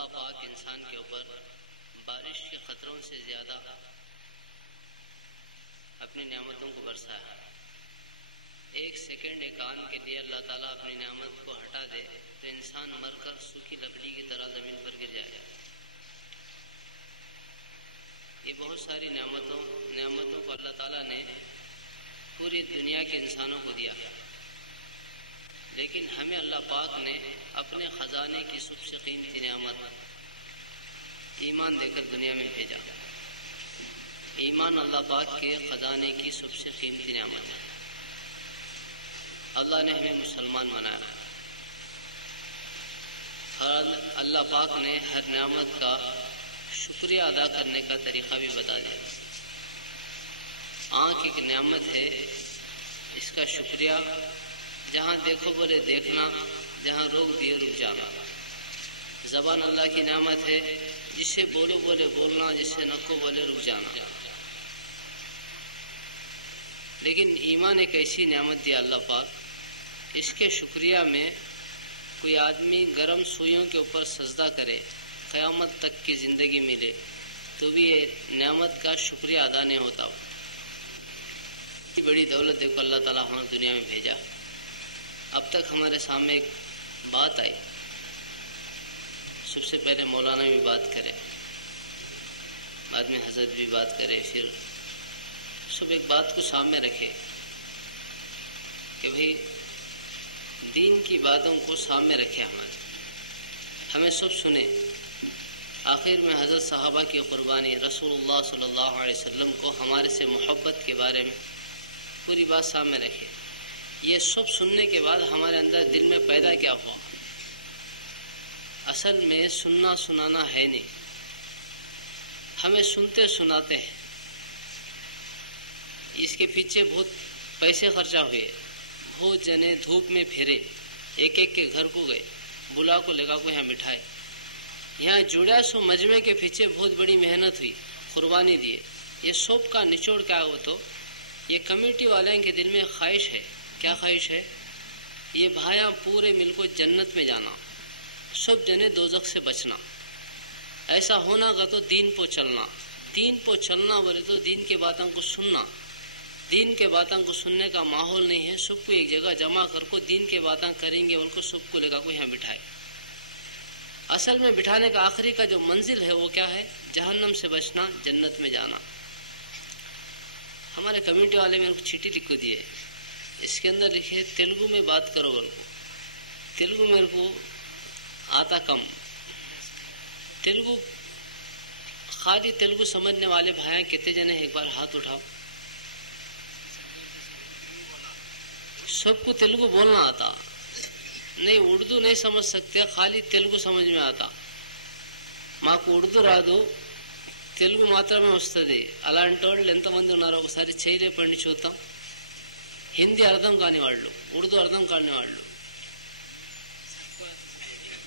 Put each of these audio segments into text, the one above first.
اللہ پاک انسان کے اوپر بارش کے قطروں سے زیادہ اپنی نعمتوں کو برسایا. ایک سیکنڈ ایک آن کے لیے اللہ تعالیٰ اپنی نعمت کو ہٹا دے تو انسان مر کر سوکھی لکڑی کی طرح زمین پر گر جائے گا. یہ بہت ساری نعمتوں کو اللہ تعالیٰ نے پوری دنیا کے انسانوں کو دیا، لیکن ہمیں اللہ پاک نے اپنے خزانے کی سب سے قیمتی نعمت ایمان دے کر دنیا میں بھیجا. ایمان اللہ پاک کے خزانے کی سب سے قیمتی نعمت ہے. اللہ نے ہمیں مسلمان بنایا. اللہ پاک نے ہر نعمت کا شکریہ ادا کرنے کا طریقہ بھی بتا دیا. آنکھ ایک نعمت ہے، اس کا شکریہ جہاں دیکھو بولے دیکھنا، جہاں روک دیے رک جانا. زبان اللہ کی نعمت ہے، جس سے بولو بولے بولنا، جس سے نکو بولے رک جانا. لیکن ایمان ایک ایسی نعمت دی اللہ پاک، اس کے شکریہ میں کوئی آدمی گرم سوئیوں کے اوپر سجدہ کرے، قیامت تک کی زندگی ملے، تو بھی یہ نعمت کا شکریہ ادا نہیں ہوتا. بڑی دولت کو اللہ تعالیٰ ہماری دنیا میں بھیجا. اب تک ہمارے سامنے ایک بات آئی، سب سے پہلے مولانا بھی بات کرے، بعد میں حضرت بھی بات کرے، پھر سب ایک بات کو سامنے رکھے کہ بھئی دین کی باتوں کو سامنے رکھے، ہمیں سب سنے. آخر میں حضرت صحابہ کی قربانی، رسول اللہ صلی اللہ علیہ وسلم کو ہمارے سے محبت کے بارے میں پوری بات سامنے رکھے. یہ سب سننے کے بعد ہمارے اندر دل میں پیدا کیا ہوا؟ اصل میں سننا سنانا ہے نہیں، ہمیں سنتے سناتے ہیں. اس کے پیچھے بہت پیسے خرچہ ہوئے، بہت جنے دھوپ میں پھرے، ایک ایک کے گھر کو گئے، بلا کو لگا کو یہاں مٹھائے، یہاں جڑا سو مجمع کے پیچھے بہت بڑی محنت ہوئی، قربانی دیے. یہ سب کا نچوڑ کیا ہو؟ تو یہ کمیٹی والوں کے دل میں خواہش ہے. کیا خواہش ہے؟ یہ بھائیاں پورے مل کو جنت میں جانا، سب جنے دوزخ سے بچنا. ایسا ہونا گا تو دین پہ چلنا، دین پہ چلنا بولے تو دین کے باتوں کو سننا. دین کے باتوں کو سننے کا ماحول نہیں ہے. سب کو ایک جگہ جمع کر کو دین کے باتیں کریں گے، ان کو سب کو لگا کو یہاں بٹھائے. اصل میں بٹھانے کا آخری کا جو منزل ہے وہ کیا ہے؟ جہنم سے بچنا، جنت میں جانا. ہمارے کمیٹی والے میں چٹھی لکھ کو دیے، اس کے اندر لکھے تیلگو میں بات کرو. ان کو تیلگو میرے کو آتا کم، تیلگو خالی تیلگو سمجھنے والے بھائی کتنے جنے ایک بار ہاتھ اٹھاؤ. سب کو تیلگو بولنا آتا نہیں، اردو نہیں سمجھ سکتے، خالی تیلگو سمجھ میں آتا. ماں کو اردو రాదు, తెలుగు మాత్రమే వస్తుంది. అలాంటి వాళ్ళు ఎంతమంది ఉన్నారో ఒకసారి చేయలే పండి చూద్దాం. హిందీ అర్థం కాని వాళ్ళు, ఉర్దూ అర్థం కాని వాళ్ళు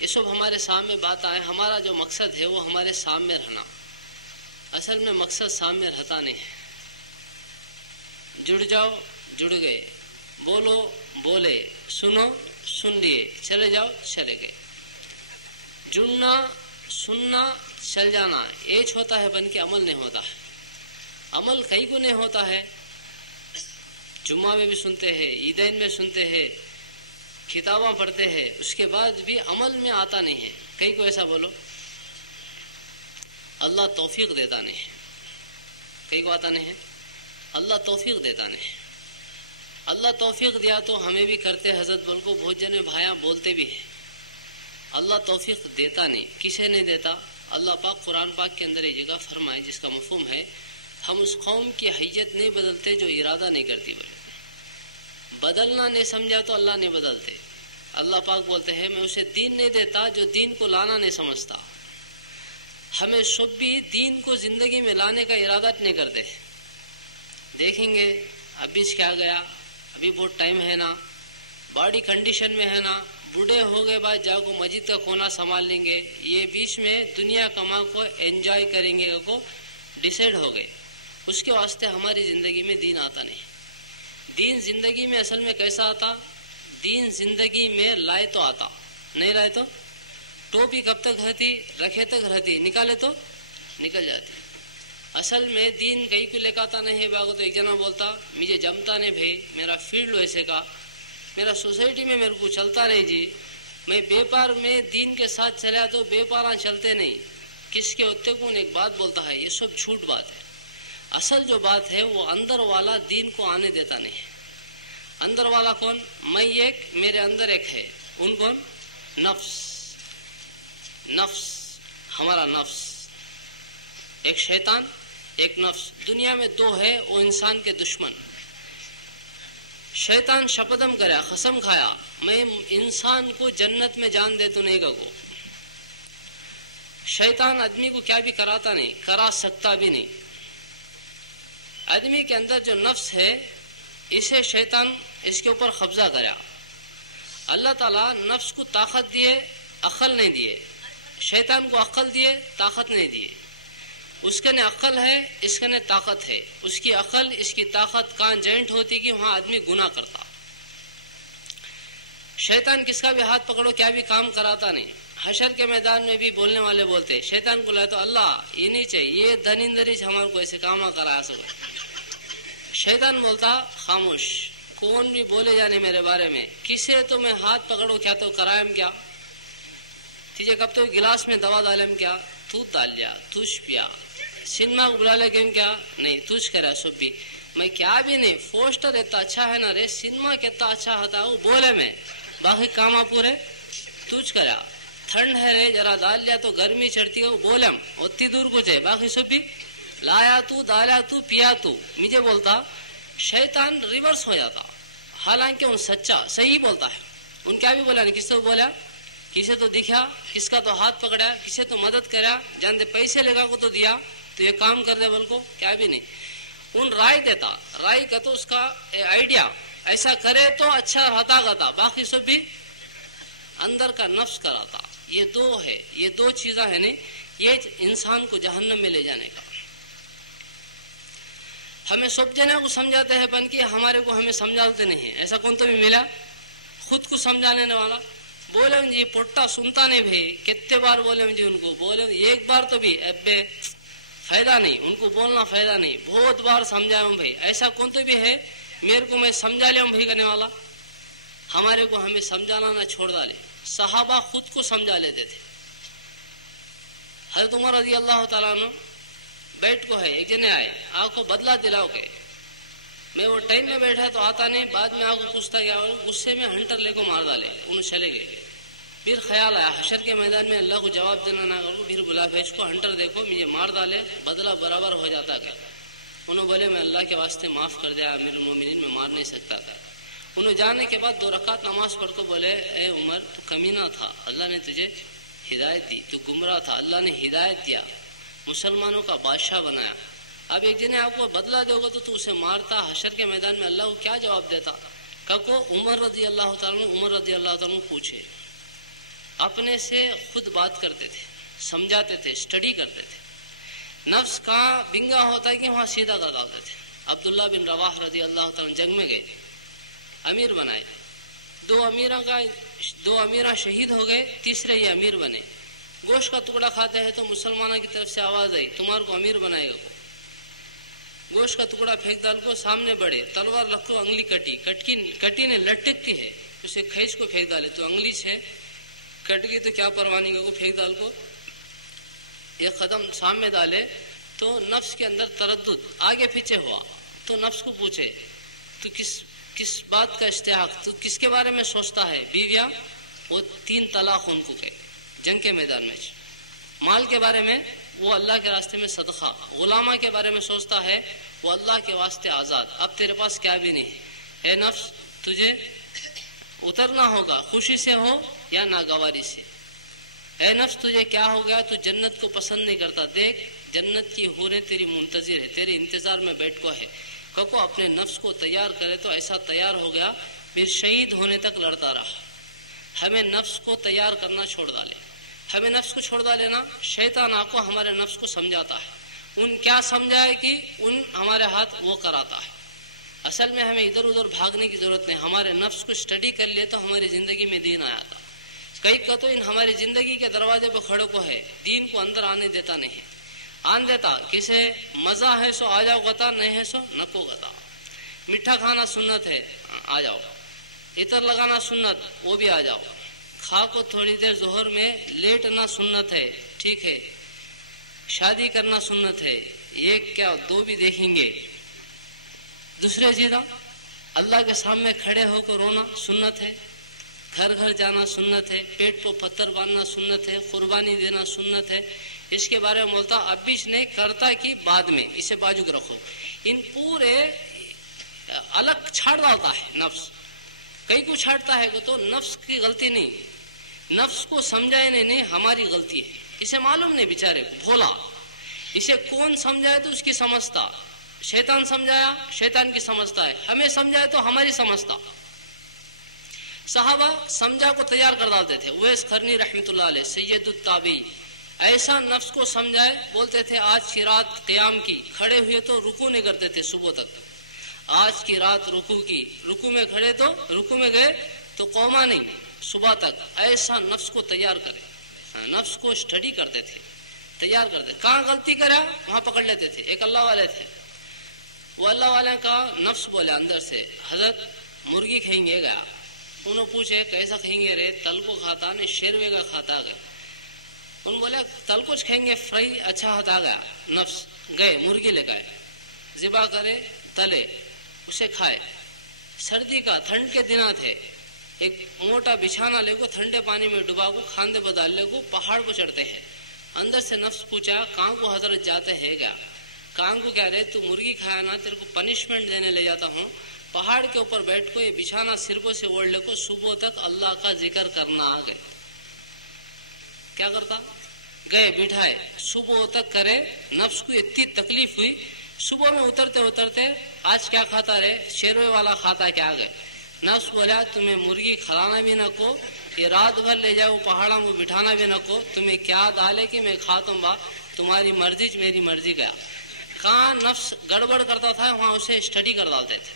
یہ سب ہمارے سامنے بات آئے. ہمارا جو مقصد ہے وہ ہمارے سامنے رہنا. اصل میں مقصد سامنے رہتا نہیں ہے. جڑ جاؤ، جڑ گئے، بولو بولے، سنو سن لیے، چلے جاؤ چلے گئے. جڑنا، سننا، چل جانا ایج ہوتا ہے، بن کے عمل نہیں ہوتا ہے. عمل کئی گنے ہوتا ہے. جمعہ میں بھی سنتے ہیں، عیدین میں سنتے ہیں، کتاباں پڑھتے ہیں، اس کے بعد بھی عمل میں آتا نہیں ہے. کئی کو ایسا بولو اللہ توفیق دیتا نہیں ہے. کئی کو آتا نہیں ہے، اللہ توفیق دیتا نہیں ہے. اللہ توفیق دیا تو ہمیں بھی کرتے. حضرت بول کو بہت جنے بھائیاں بولتے بھی ہیں. اللہ توفیق دیتا نہیں. کسے نہیں دیتا؟ اللہ پاک قرآن پاک کے اندر یہ جگہ فرمائے جس کا مفہوم ہے ہم اس قوم کی حیت نہیں بدلتے جو ارادہ نہیں کرتی. بولے بدلنا نہیں سمجھا تو اللہ نہیں بدلتے. اللہ پاک بولتے ہیں میں اسے دین نہیں دیتا جو دین کو لانا نہیں سمجھتا. ہمیں سب بھی دین کو زندگی میں لانے کا ارادہ نہیں کرتے. دیکھیں گے ابھی کیا گیا، ابھی بہت ٹائم ہے نا، باڈی کنڈیشن میں ہے نا، بوڑھے ہو گئے بعد جاؤ کو مسجد کا کونا سنبھال لیں گے. یہ بیچ میں دنیا کما کو انجوائے کریں گے کو ڈیسائیڈ ہو گئے. اس کے واسطے ہماری زندگی میں دین آتا نہیں. دین زندگی میں اصل میں کیسا آتا؟ دین زندگی میں لائے تو آتا، نہیں لائے تو ٹوپی کب تک رہتی؟ رکھے تک رہتی، نکالے تو نکل جاتی. اصل میں دین کہیں کو لے کے آتا نہیں ہے. باغ تو ایک جنا بولتا مجھے جمتا نہیں بھائی، میرا فیلڈ ویسے کا، میرا سوسائٹی میں میرے کو چلتا نہیں جی، میں بیپار میں دین کے ساتھ چلا تو بیپاراں چلتے نہیں. کس کے ہوتے کون ایک بات بولتا ہے، یہ سب جھوٹ بات ہے. اصل جو بات ہے وہ اندر والا دین کو آنے دیتا نہیں ہے. اندر والا کون؟ میں ایک، میرے اندر ایک ہے. ان کون؟ نفس. نفس ہمارا نفس، ایک شیطان ایک نفس. دنیا میں دو ہے، وہ انسان کے دشمن. شیطان شپدم کریا، قسم کھایا میں انسان کو جنت میں جان دے تو نہیں گا کو. شیطان آدمی کو کیا بھی کراتا نہیں، کرا سکتا بھی نہیں. آدمی کے اندر جو نفس ہے اسے شیطان اس کے اوپر قبضہ کریا. اللہ تعالیٰ نفس کو طاقت دیے، عقل نہیں دیے. شیطان کو عقل دیے، طاقت نہیں دیے. اس کے نے عقل ہے، اس کے نے طاقت ہے. اس کی عقل اس کی طاقت کہاں جوائنٹ ہوتی کہ وہاں آدمی گناہ کرتا. شیطان کس کا بھی ہاتھ پکڑو کیا بھی کام کراتا نہیں. حشر کے میدان میں بھی بولنے والے بولتے شیطان کو لائے تو اللہ یہ نہیں چاہیے، یہ دنندری ہمارے کو ایسے کام کرایا سکے. شیطان بولتا خاموش، کون بھی بولے جانے میرے بارے میں، کسے تو میں ہاتھ پکڑو کیا تو کرائم کیا، تیجے کب تو گلاس میں دوا ڈالم کیا، تو تال لیا تجھ پیا، سنیما کو بلا لے گیم کیا نہیں تجھ کرا سب بھی. میں کیا بھی نہیں، پوسٹر اتنا اچھا ہے نا رے، سنیما کتنا اچھا ہوتا وہ بولے میں، باقی کام پورے تجھ کرا. ٹھنڈ ہے رے ذرا ڈال لیا تو گرمی چڑھتی ہے وہ بولم اتنی دور کو جائے، باقی سب بھی لایا تو ڈالا تو پیا تو. مجھے بولتا شیطان ریورس ہو جاتا، حالانکہ ان سچا صحیح بولتا ہے. ان کیا بھی بولا نہیں، کس سے بولا، کسے تو دکھا، کس کا تو ہاتھ پکڑا، کسے تو مدد کرا، جانتے پیسے لگا کو تو دیا تو یہ کام کر دے بول کو کیا بھی نہیں. ان رائے دیتا، رائے کا تو اس کا آئیڈیا ایسا کرے تو اچھا رہتا گتا، باقی سب بھی اندر کا نفس کراتا. یہ دو ہے، یہ دو چیزیں ہیں نہیں، یہ انسان کو جہنم میں لے جانے کا. ہمیں سب جنے کو سمجھاتے ہیں بن کے، ہمارے کو ہمیں سمجھاتے نہیں ہیں. ایسا کون تو بھی ملا خود کو سمجھانے والا؟ بولے جی پٹا سنتا نہیں بھائی، کتنے بار بولے جی ان کو، بولے ایک بار تو بھی ابے فائدہ نہیں، ان کو بولنا فائدہ نہیں، بہت بار سمجھایا ہوں بھائی. ایسا کون تو بھی ہے میرے کو میں سمجھا لیا ہوں بھائی کرنے والا؟ ہمارے کو ہمیں سمجھانا نہ چھوڑ ڈالے. صحابہ خود کو سمجھا لیتے تھے. حضرت عمر رضی اللہ تعالیٰ عنہ بیٹھ کو ہے، ایک جنے آئے آپ کو بدلہ دلاؤ کے، میں وہ ٹائم میں بیٹھا تو آتا نہیں، بعد میں آپ کو پوچھتا گیا، غصے میں ہنٹر لے کو مار ڈالے، انہوں چلے گئے. پھر خیال آیا حشر کے میدان میں اللہ کو جواب دینا نہ کروں، پھر بلا بھیج کو ہنٹر دیکھو مجھے مار ڈالے، بدلہ برابر ہو جاتا گیا. انہوں بولے میں اللہ کے واسطے معاف کر دیا، امیر المومنین میں مار نہیں سکتا تھا. انہوں جانے کے بعد 2 رکعت نماز پڑھ کو بولے اے عمر تو کمینہ تھا، اللہ نے تجھے ہدایت دی، تو گمراہ تھا، اللہ نے ہدایت دیا، مسلمانوں کا بادشاہ بنایا. اب ایک جنے آپ کو بدلہ دے گا تو اسے مارتا، حشر کے میدان میں اللہ کو کیا جواب دیتا؟ کب عمر رضی اللہ تعالیٰ پوچھے، اپنے سے خود بات کرتے تھے، سمجھاتے تھے، اسٹڈی کرتے تھے. نفس کہاں بنگا ہوتا ہے کہ وہاں سیدھا کر ڈالتے تھے. عبداللہ بن رواح رضی اللہ تعالیٰ جنگ میں گئے، امیر بنائے، 2 امیراں شہید ہو گئے، تیسرے یہ امیر بنے. گوشت کا ٹکڑا کھاتے ہیں تو مسلمانوں کی طرف سے آواز آئی تمہارے کو امیر بنائے گا. گوشت کا ٹکڑا پھینک ڈال کو سامنے بڑھے، تلوار رکھو، انگلی کٹی نے لٹکتی ہے، اسے کھینچ کو پھینک ڈالے تو انگلی سے کٹ گئی تو کیا پروانی کو پھینک ڈال کو ایک قدم سامنے ڈالے تو نفس کے اندر تردد آگے پیچھے ہوا. تو نفس کو پوچھے تو کس بات کا اشتیاق، تو کس کے بارے میں سوچتا ہے؟ بیویاں، وہ 3 طلاق ان کو کہے جنگ کے میدان میں. مال کے بارے میں وہ اللہ کے راستے میں صدقہ، غلامہ کے بارے میں سوچتا ہے وہ اللہ کے واسطے آزاد. اب تیرے پاس کیا بھی نہیں. اے نفس تجھے اترنا ہوگا، خوشی سے ہو یا ناگواری سے. اے نفس تجھے کیا ہو گیا، تو جنت کو پسند نہیں کرتا، دیکھ جنت کی حوریں تیری منتظر ہے، تیرے انتظار میں بیٹھ کو ہے. کو اپنے نفس کو تیار کرے تو ایسا تیار ہو گیا، پھر شہید ہونے تک لڑتا رہا. ہمیں نفس کو تیار کرنا چھوڑ ڈالے، ہمیں نفس کو چھوڑ ڈالے نا. شیطان آپ کو ہمارے نفس کو سمجھاتا ہے، ان کیا سمجھائے کہ ان ہمارے ہاتھ وہ کراتا ہے. اصل میں ہمیں ادھر ادھر بھاگنے کی ضرورت نہیں. ہمارے نفس کو اسٹڈی کر لیے تو ہماری زندگی میں دین آیا تھا. کئی کا تو ان ہماری زندگی کے دروازے پہ کھڑے کو ہے, دین کو اندر آنے دیتا نہیں. آن دیتا کسے مزہ ہے سو آ جاؤ گتا, نہیں ہے سو نکو گتا. میٹھا کھانا سنت ہے, آ جاؤ. عطر لگانا سنت, وہ بھی آ جاؤ. کھا کو تھوڑی دیر ظہر میں لیٹنا سنت ہے, ٹھیک ہے. شادی کرنا سنت ہے, ایک کیا دو بھی دیکھیں گے. دوسرے چیزاں اللہ کے سامنے کھڑے ہو کر رونا سنت ہے. گھر گھر جانا سنت ہے. پیٹ کو پتھر باندھنا سنت ہے. قربانی دینا سنت ہے. اس کے بارے میں بولتا اب بھی اس نے کرتا کہ بعد میں اسے بازو رکھو. ان پورے الگ چھاڑ ڈالتا ہے نفس. کئی کو چھاڑتا ہے تو نفس کی غلطی نہیں, نفس کو سمجھائے نہیں ہماری غلطی ہے. اسے معلوم نہیں بیچارے کو, بھولا. اسے کون سمجھائے تو اس کی سمجھتا. شیطان سمجھایا شیطان کی سمجھتا ہے, ہمیں سمجھائے تو ہماری سمجھتا. صحابہ سمجھا کو تیار کر ڈالتے تھے. اویس قرنی رحمت اللہ علیہ سید التابعی ایسا نفس کو سمجھائے, بولتے تھے آج کی رات قیام کی, کھڑے ہوئے تو رکوع نہیں کرتے تھے صبح تک. آج کی رات رکوع کی, رکوع میں کھڑے تو رکوع میں گئے تو قوما نہیں صبح تک. ایسا نفس کو تیار کرے, نفس کو اسٹڈی کرتے تھے, تیار کرتے. کہاں غلطی کرا وہاں پکڑ لیتے تھے. ایک اللہ والے تھے, وہ اللہ والے کا نفس بولے اندر سے حضرت مرغی کھائیں گے گیا. انہوں پوچھے کیسا کھائیں گے رے, تل کو کھاتا نہیں شیروے کا کھاتا گئے. ان بولے تل کو کھائیں گے فرائی اچھا ہوتا گیا. نفس گئے مرغی لے گئے, ذبح کرے تلے اسے کھائے. سردی کا ٹھنڈ کے دن تھے, ایک موٹا بچھانا لے کو ٹھنڈے پانی میں ڈبا کو کھاندے بدال لے کو پہاڑ کو چڑھتے ہیں. اندر سے نفس پوچھا کہاں کو حضرت جاتے ہے گیا. کہاں کو کہہ رہے تو مرغی کھایا نا, تیرے کو پنشمنٹ دینے لے جاتا ہوں. پہاڑ کے اوپر بیٹھ کو یہ بچھانا سرکوں سے اوڑھ لے کو صبح تک اللہ کا ذکر کرنا. آ گئے کیا کرتا, گئے بٹھائے صبح تک کرے. نفس کو اتنی تکلیف ہوئی, صبح میں اترتے اترتے آج کیا کھاتا رہے, شیروے والا کھاتا کیا. گئے نفس بولا تمہیں مرغی کھلانا بھی نہ کو, یہ رات بھر لے جاؤ پہاڑوں میں بٹھانا بھی نہ کو, تمہیں کیا ڈالے کہ میں کھاتوں با, تمہاری مرضی میری مرضی. گیا کہاں نفس گڑبڑ کرتا تھا وہاں اسے اسٹڈی کر ڈالتے تھے.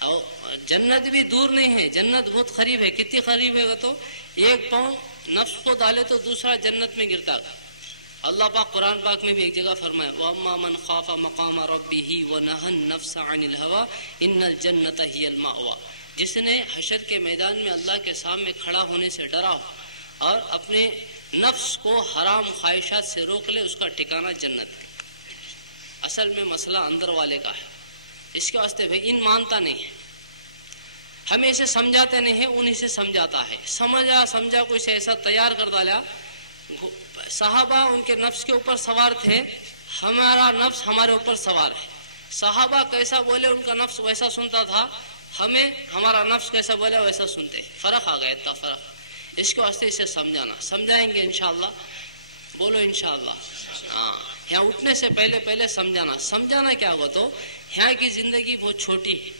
اور جنت بھی دور نہیں ہے, جنت بہت قریب ہے. کتنی قریب ہے تو ایک پاؤں نفس کو ڈالے تو دوسرا جنت میں گرتا. اللہ پاک قرآن پاک میں بھی ایک جگہ فرمایا وَأَمَّا مَنْ خَافَ مَقَامَ رَبِّهِ وَنَهَى النَّفْسَ عَنِ الْهَوَىٰ إِنَّ الْجَنَّةَ هِيَ الْمَأْوَىٰ. جس نے حشر کے میدان میں اللہ کے سامنے کھڑا ہونے سے ڈرا اور اپنے نفس کو حرام خواہشات سے روک لے, اس کا ٹھکانہ جنت. اصل میں مسئلہ اندر والے کا ہے. اس کے واسطے بھائی ان مانتا نہیں ہے, ہمیں اسے سمجھاتے نہیں ہے, انہیں سے سمجھاتا ہے. سمجھا کو اسے ایسا تیار کر ڈالا. صحابہ ان کے نفس کے اوپر سوار تھے, ہمارا نفس ہمارے اوپر سوار ہے. صحابہ کیسا بولے ان کا نفس ویسا سنتا تھا, ہمیں ہمارا نفس کیسا بولے ویسا سنتے. فرق آ گیا, اتنا فرق. اس کے واسطے اسے سمجھانا, سمجھائیں گے انشاءاللہ. بولو انشاءاللہ. ہاں, یہاں اٹھنے سے پہلے سمجھانا. سمجھانا کیا ہوا تو یہاں کی زندگی بہت چھوٹی ہے.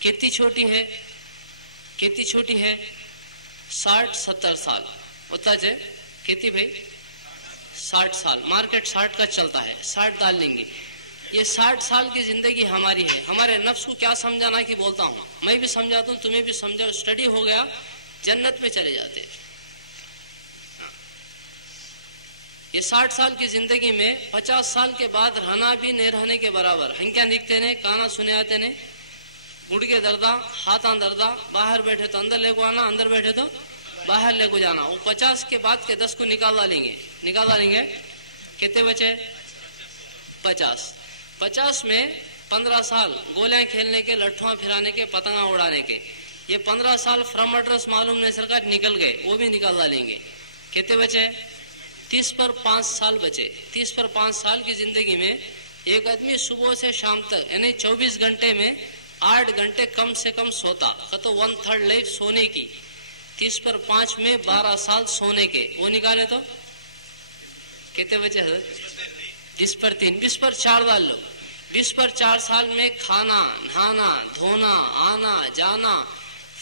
کتنی چھوٹی ہے, کتنی چھوٹی ہے, 60-70 سال ہوتا جائے. کتنی بھائی 60 سال. مارکیٹ 60 کا چلتا ہے, 60 ڈال لیں گے. یہ 60 سال کی زندگی ہماری ہے. ہمارے نفس کو کیا سمجھانا کہ بولتا ہوں, میں بھی سمجھاتا ہوں, تمہیں بھی سمجھاؤ. اسٹڈی ہو گیا جنت میں چلے جاتے. یہ 60 سال کی زندگی میں 50 سال کے بعد رہنا بھی نہیں رہنے کے برابر. ہم کیا دیکھتے ہیں, کانا سنے آتے ہیں, گڑ کے دردہ ہاتھاں دردہ, باہر بیٹھے تو اندر لے کو آنا, اندر بیٹھے تو باہر لے کو جانا. وہ 50 کے بعد کے 10 کو نکال ڈالیں گے. کتنے بچے 50. 50 میں 15 سال گولیاں کھیلنے کے, لٹھواں پھرانے کے, پتنگاں اڑانے کے. یہ 15 سال فرام ایڈریس معلوم نہیں سرکار نکل گئے, وہ بھی نکال ڈالیں گے. کتنے بچے 30 پر 5 سال بچے. 30 پر 5 سال کی زندگی میں ایک آدمی صبح سے شام تک یعنی 24 گھنٹے میں 8 گھنٹے کم سے کم سوتا. تو 1/3 لائف سونے کی. 30 پر 5 میں 12 سال سونے کے, وہ نکالے تو کتنے بچے حضرت 20 پر 3, 20 پر 4 ڈال لو. 20 پر 4 سال میں کھانا, نہانا, دھونا, آنا جانا,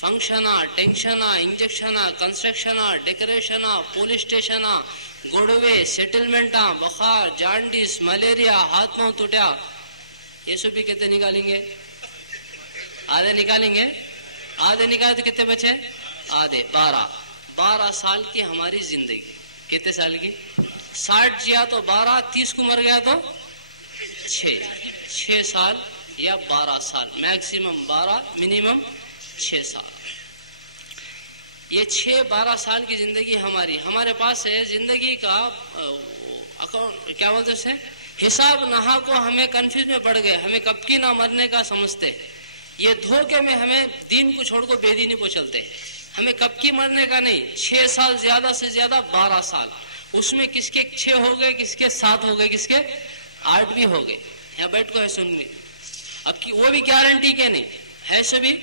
فنکشنا, ٹینشنا, انجیکشنا, کنسٹرکشنا, ڈیکوریشنا, پولیس اسٹیشنا, گوڑوے سیٹلمنٹاں بخار جانڈیس ملیریا ہاتھ پاؤں ٹوٹیا یہ سب بھی کتنے نکالیں گے آدھے نکالیں گے آدھے نکالے تو کتنے بچے آدھے 12 سال کی ہماری زندگی کتنے سال کی 60 جیا تو 12 30 کو مر گیا تو 6 سال یا 12 سال میکسیمم 12 منیمم 6 سال یہ 6-12 سال کی زندگی ہمارے پاس ہے زندگی کا اکاؤنٹ کیا بولتے ہیں حساب نہا کو ہمیں کنفیوز میں پڑ گئے ہمیں کب کی نہ مرنے کا سمجھتے یہ دھوکے میں ہمیں دین کو چھوڑ کو بے دینی کو چلتے ہمیں کب کی مرنے کا نہیں 6 سال زیادہ سے زیادہ 12 سال اس میں کس کے 6 ہو گئے کس کے 7 ہو گئے کس کے 8 بھی ہو گئے یہاں بیٹھ کو ہے سن گے اب کی وہ بھی گارنٹی کے نہیں ہے سو بھی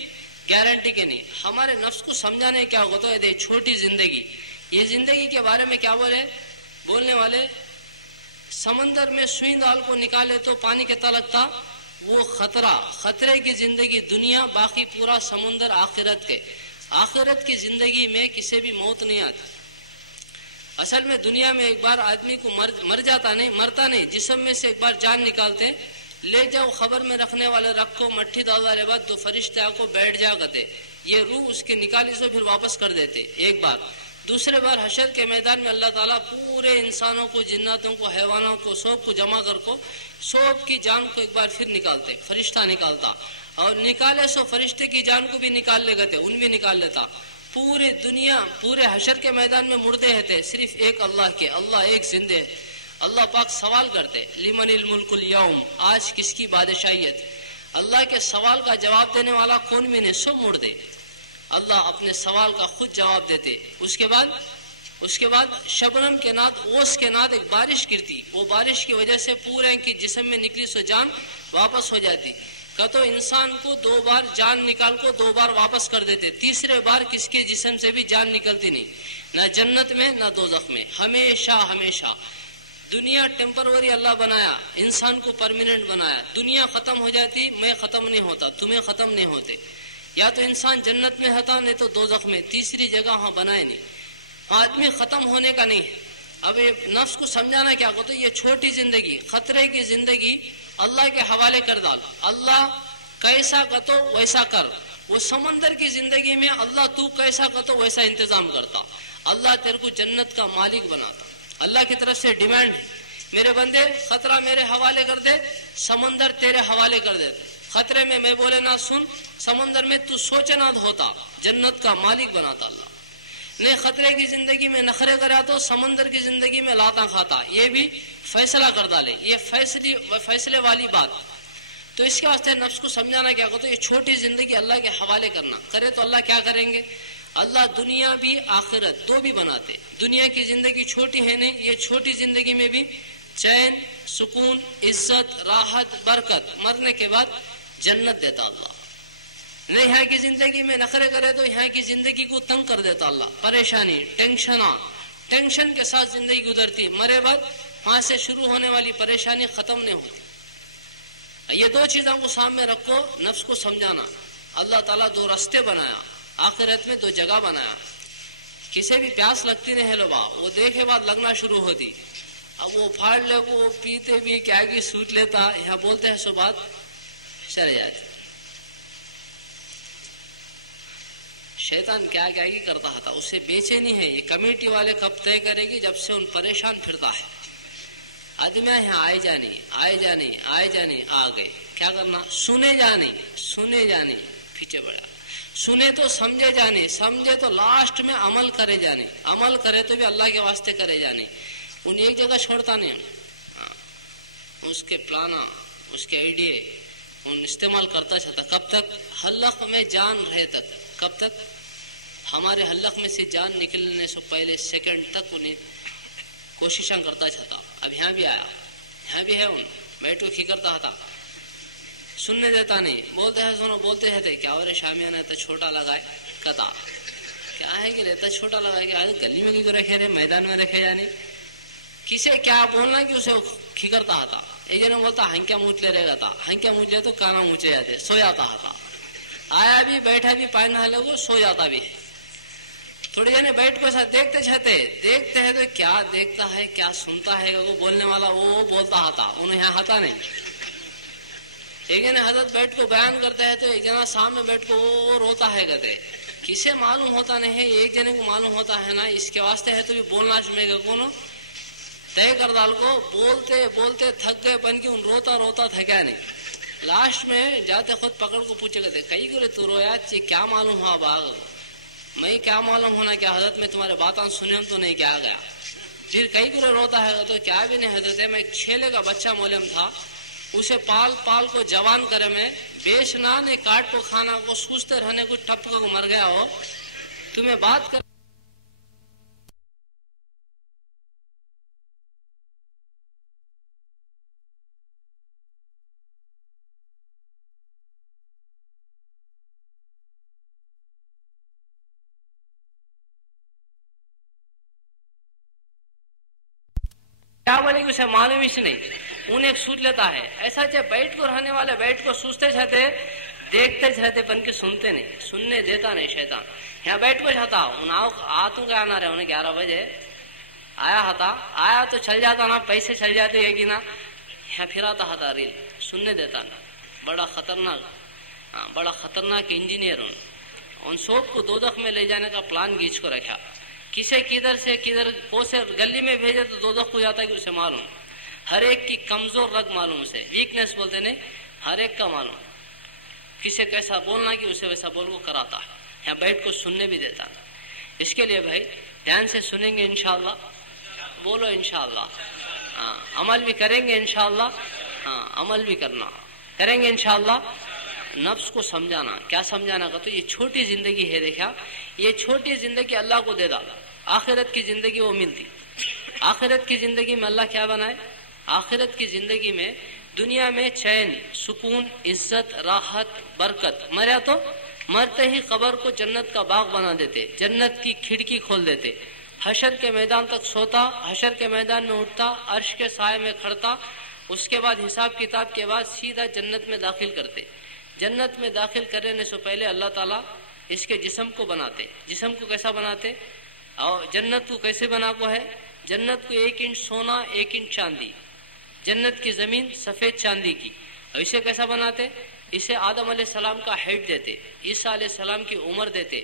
گارنٹی کے نہیں ہمارے نفس کو سمجھانے کیا ہوتا ہے چھوٹی زندگی یہ زندگی کے بارے میں کیا بولنے والے سمندر میں سوئی دال کو نکالے تو پانی کتنا لگتا وہ خطرے کی زندگی دنیا باقی پورا سمندر آخرت کی زندگی میں کسی بھی موت نہیں آتی اصل میں دنیا میں ایک بار آدمی کو مرتا نہیں جسم میں سے ایک بار جان نکالتے لے جاؤ خبر میں رکھنے والے رکھو مٹھی دادا رے بعد تو فرشتے آ کو بیٹھ جا کرتے یہ روح اس کے نکالی سے پھر واپس کر دیتے ایک بار دوسرے بار حشر کے میدان میں اللہ تعالیٰ پورے انسانوں کو جناتوں کو حیوانوں کو سب کو جمع کر کو سب کی جان کو ایک بار پھر نکالتے فرشتہ نکالتا اور نکالے سو فرشتے کی جان کو بھی نکال لے گئے ان بھی نکال لیتا پورے دنیا پورے حشر کے میدان میں مردے رہتے صرف ایک اللہ ایک زندے اللہ پاک سوال کرتے لمن الملک اليوم آج کس کی بادشاہیت اللہ کے سوال کا جواب دینے والا کون بھی نہیں سب مردے اللہ اپنے سوال کا خود جواب دیتے اس کے بعد شبنم کے ناد اوس کے ناد ایک بارش گرتی وہ بارش کی وجہ سے پورے ان کی جسم میں نکلی سو جان واپس ہو جاتی تو انسان کو 2 بار جان نکال کو 2 بار واپس کر دیتے تیسرے بار کس کے جسم سے بھی جان نکلتی نہیں نہ جنت میں نہ دوزخ میں ہمیشہ دنیا ٹیمپروری اللہ بنایا انسان کو پرماننٹ بنایا دنیا ختم ہو جاتی میں ختم نہیں ہوتا تمہیں ختم نہیں ہوتے یا تو انسان جنت میں ہوتا نہیں تو دوزخ میں تیسری جگہ ہاں بنائے نہیں آدمی ختم ہونے کا نہیں اب یہ نفس کو سمجھانا کیا ہوتا یہ چھوٹی زندگی خطرے کی زندگی اللہ کے حوالے کر ڈال اللہ کیسا کتو ویسا کر وہ سمندر کی زندگی میں اللہ تو کیسا کتو ویسا انتظام کرتا اللہ تیرے کو جنت کا مالک بناتا اللہ کی طرف سے ڈیمانڈ میرے بندے خطرہ میرے حوالے کر دے سمندر تیرے حوالے کر دے خطرے میں بولے نہ سن سمندر میں تو سوچے نہ ہوتا جنت کا مالک بناتا اللہ نہیں خطرے کی زندگی میں نخرے کرا تو سمندر کی زندگی میں لاتا کھاتا یہ بھی فیصلہ کر ڈالے یہ فیصلے والی بات تو اس کے واسطے نفس کو سمجھانا کیا کہتے یہ چھوٹی زندگی اللہ کے حوالے کرنا کرے تو اللہ کیا کریں گے اللہ دنیا بھی آخرت دو بھی بناتے دنیا کی زندگی چھوٹی ہے نہیں یہ چھوٹی زندگی میں بھی چین سکون عزت راحت برکت مرنے کے بعد جنت دیتا اللہ نہیں یہاں کی زندگی میں نخرے کرے تو یہاں کی زندگی کو تنگ کر دیتا اللہ پریشانی ٹینشن کے ساتھ زندگی گزرتی مرے بعد وہاں سے شروع ہونے والی پریشانی ختم نہیں ہوتی یہ 2 چیزوں کو سامنے رکھو نفس کو سمجھانا اللہ تعالیٰ 2 راستے بنایا آخرت میں 2 جگہ بنایا کسی بھی پیاس لگتی نہیں ہے لوبا وہ دیکھے بعد لگنا شروع ہوتی اب وہ پھاڑ لے وہ پیتے بھی کیا کی سوٹ لیتا یہاں بولتے ہیں سو بات چلے جاتی شیطان کیا کی کرتا تھا اسے بیچے نہیں ہے یہ کمیٹی والے کب طے کرے گی جب سے ان پریشان پھرتا ہے آدمی یہاں آئے جانے آ گئے کیا کرنا سنے جانے پیچھے بڑھا سنے تو سمجھے تو لاسٹ میں عمل کرے جانے عمل کرے تو بھی اللہ کے واسطے کرے جانے ان ایک جگہ چھوڑتا نہیں اس کے پلانا اس کے آئیڈیے ان استعمال کرتا چاہتا کب تک حلق میں جان رہے تک کب تک ہمارے حلق میں سے جان نکلنے سے پہلے سیکنڈ تک انہیں کوششاں کرتا چاہتا اب یہاں بھی آیا یہاں بھی ہے ان بیٹھو کی کرتا تھا سننے دیتا نہیں بولتے ہیں سنو بولتے ہیں کیا اور شامیانہ اتنا چھوٹا لگائے کتا کیا ہے کہ اتنا چھوٹا لگائے کہ گلی میں کیوں رکھے رہے میدان میں رکھے جانے کسے کیا بولنا کہ اسے کی کرتا تھا یہ نے بولتا ہنکیا مونچ لے رہے تھا ہنکیا مونچ لے تو کانا مونچے جاتے سو جاتا تھا آیا بھی بیٹھا بھی پائن نہ لے وہ سو جاتا بھی تھوڑے جنے بیٹھ کو ساتھ دیکھتے ہیں تو کیا دیکھتا ہے کیا سنتا ہے. وہ بولنے والا وہ بولتا ہتا انہیں یہاں ہتا نہیں. ایک جنے حضرت بیٹھ کو بیان کرتا ہے تو ایک جنا سامنے بیٹھ کو وہ روتا ہے. کہتے کسے معلوم ہوتا نہیں ہے, ایک جنے کو معلوم ہوتا ہے نا اس کے واسطے ہے تو بھی بولنا چاہے گا کون طے کر ڈال کو. بولتے بولتے تھک گئے بن کے ان روتا روتا تھکا نہیں. لاسٹ میں جاتے خود پکڑ کو پوچھے گئے کئی گرے تو رویا کیا معلوم ہوا باغ. میں کیا معلوم ہونا کہ حضرت میں تمہارے باتیں سنے تو نہیں کیا گیا. پھر کئی گرے روتا ہے تو کیا بھی نہیں حضرت ہے میں ایک چھیلے کا بچہ مولم تھا اسے پال پال کو جوان کرے میں بیچنا نے کاٹ کو کھانا کو سوچتے رہنے کو ٹپ کو مر گیا ہو تمہیں بات کر. کیا بولے کہ اسے معلوم ہی نہیں انہیں ایک سوچ لیتا ہے. ایسا جب بیٹھ کو رہنے والے بیٹھ کو سوچتے جاتے دیکھتے جاتے پن کے سنتے نہیں سننے دیتا نہیں شیطان. یہاں بیٹھ کو جاتا آتوں کا آنا رہے انہیں 11 بجے آیا تھا آیا تو چل جاتا نا پیسے چل جاتے ہے کہ نا یہاں پھراتا تھا ریل سننے دیتا نا. بڑا خطرناک انجینئر ان سب کو دوزخ میں لے جانے کا پلان گیچ کو رکھا. کسے کدھر سے کدھر کو سے گلی میں بھیجے تو دوزخ کو جاتا ہے کہ اسے معلوم ہر ایک کی کمزور رگ معلوم اسے ویکنیس بولتے نہیں ہر ایک کا معلوم کسے کیسا بولنا کہ اسے ویسا بول کو کراتا ہے. یہاں بیٹھ کو سننے بھی دیتا. اس کے لیے بھائی دھیان سے سنیں گے انشاءاللہ بولو انشاءاللہ عمل بھی کریں گے انشاءاللہ عمل بھی کریں گے انشاءاللہ. نفس کو سمجھانا کیا سمجھانا کا تو یہ چھوٹی زندگی ہے دیکھا یہ چھوٹی زندگی اللہ کو دے ڈالا. آخرت کی زندگی وہ ملتی. آخرت کی زندگی میں اللہ کیا بنائے آخرت کی زندگی میں دنیا میں چین سکون عزت راحت برکت. مریا تو مرتے ہی قبر کو جنت کا باغ بنا دیتے جنت کی کھڑکی کھول دیتے. حشر کے میدان تک سوتا حشر کے میدان میں اٹھتا عرش کے سائے میں کھڑتا. اس کے بعد حساب کتاب کے بعد سیدھا جنت میں داخل کرتے. جنت میں داخل کرنے سے پہلے اللہ تعالیٰ اس کے جسم کو بناتے. جسم کو کیسا بناتے اور جنت کو کیسے بنا کو ہے. جنت کو 1 انچ سونا 1 انچ چاندی. جنت کی زمین سفید چاندی کی. اور اسے کیسا بناتے اسے آدم علیہ السلام کا ہیڈ دیتے عیسیٰ علیہ السلام کی عمر دیتے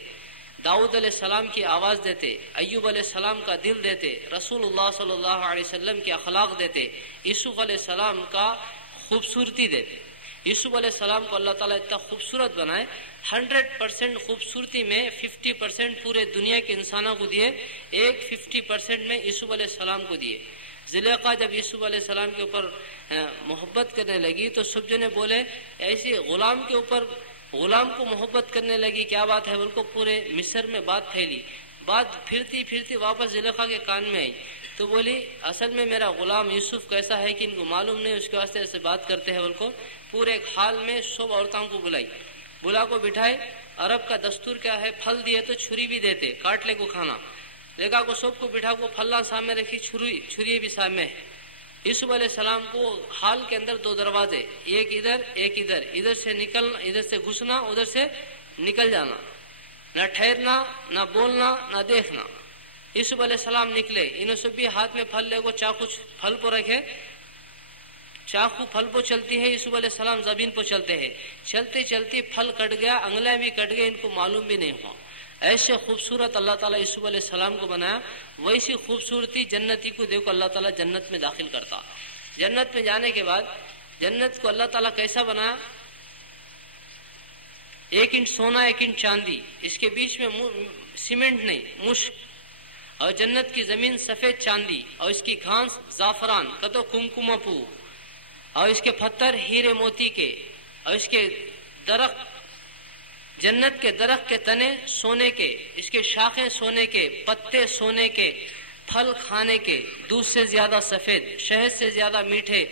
داؤد علیہ السلام کی آواز دیتے ایوب علیہ السلام کا دل دیتے رسول اللہ صلی اللہ علیہ وسلم کے اخلاق دیتے یوسف علیہ السلام کا خوبصورتی دیتے. یوسف علیہ السلام کو اللہ تعالیٰ اتنا خوبصورت بنائے 100% خوبصورتی میں 50% پورے دنیا کے انسانوں کو دیے 50% میں یوسف علیہ السلام کو دیے. زلیخا جب یوسف علیہ السلام کے اوپر محبت کرنے لگی تو سب جنے بولے ایسی غلام کے اوپر غلام کو محبت کرنے لگی کیا بات ہے بول کو پورے مصر میں بات پھیلی. بات پھرتی پھرتی واپس زلیخا کے کان میں آئی تو بولی اصل میں میرا غلام یوسف کیسا ہے کہ ان کو معلوم نہیں اس کے واسطے ایسے بات کرتے ہیں بول کو. پورے ایک حال میں سب عورتوں کو بلا کو بٹھائے. عرب کا دستور کیا ہے پھل دیے تو چھری بھی دیتے کاٹ لے کو کھانا. دیکھا کو سب کو بٹھا کو پھلا سامنے رکھی چھری بھی سامنے ہے. یوسف علیہ السلام کو حال کے اندر 2 دروازے ایک ادھر ایک ادھر. ادھر سے نکلنا ادھر سے گھسنا ادھر سے نکل جانا نہ ٹھہرنا نہ بولنا نہ دیکھنا. یوسف علیہ السلام نکلے انہوں سب بھی ہاتھ میں پھل لے کو چاقو پھل پہ رکھے. چاقو پھل پہ چلتی ہے یوسف علیہ السلام زمین پہ چلتے ہیں. چلتے چلتے پھل کٹ گیا انگلیاں بھی کٹ گئے ان کو معلوم بھی نہیں ہوا. ایسے خوبصورت اللہ تعالیٰ یوسف علیہ السلام کو بنایا. ویسی خوبصورتی جنتی کو دیکھو اللہ تعالیٰ جنت میں داخل کرتا. جنت میں جانے کے بعد جنت کو اللہ تعالیٰ کیسا بنایا 1 انچ سونا 1 انچ چاندی. اس کے بیچ میں سیمنٹ نہیں مشک. اور جنت کی زمین سفید چاندی اور اس کی گھاس زعفران کدو کمکم پو اور اس کے پتھر ہیرے موتی کے. اور اس کے درخت جنت کے درخت کے تنے سونے کے اس کے شاخیں سونے کے پتے سونے کے پھل کھانے کے دودھ سے زیادہ سفید شہد سے زیادہ میٹھے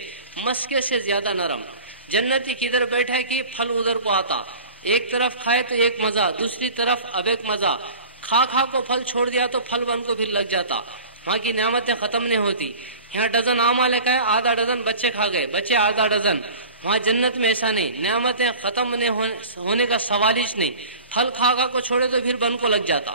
مسکے سے زیادہ نرم. جنتی کدھر بیٹھے کہ پھل ادھر کو آتا. ایک طرف کھائے تو ایک مزہ دوسری طرف اب ایک مزہ. کھا کو پھل چھوڑ دیا تو پھل بن کو پھر لگ جاتا. وہاں کی نعمتیں ختم نہیں ہوتی. یہاں ڈزن آم لے کا ہے آدھا ڈزن بچے کھا گئے بچے آدھا ڈزن. وہاں جنت میں ایسا نہیں نعمتیں ختم ہونے کا سوال ہی نہیں. پھل کھا کو چھوڑے تو پھر بن کو لگ جاتا.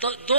2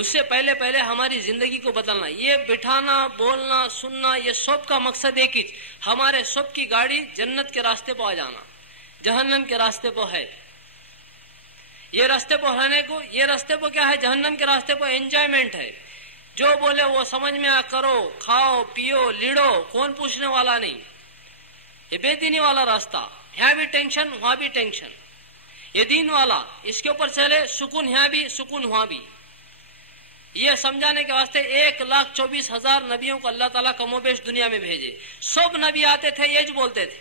اس سے پہلے پہلے ہماری زندگی کو بدلنا. یہ بٹھانا بولنا سننا یہ سب کا مقصد ایک ہی, ہمارے سب کی گاڑی جنت کے راستے پہ آ جانا, جہنم کے راستے پہ ہے. یہ راستے پہ رہنے کو, یہ راستے پہ کیا ہے, جہنم کے راستے پہ انجوائمنٹ ہے. جو بولے وہ سمجھ میں آ کرو, کھاؤ پیو لیڑو, کون پوچھنے والا نہیں. یہ بے دینی والا راستہ, یہاں بھی ٹینشن وہاں بھی ٹینشن. یہ دین والا, اس کے اوپر چلے, سکون یہاں بھی سکون وہاں بھی. یہ سمجھانے کے واسطے 1,24,000 نبیوں کو اللہ تعالیٰ کم و بیش دنیا میں بھیجے. سب نبی آتے تھے یہ جو بولتے تھے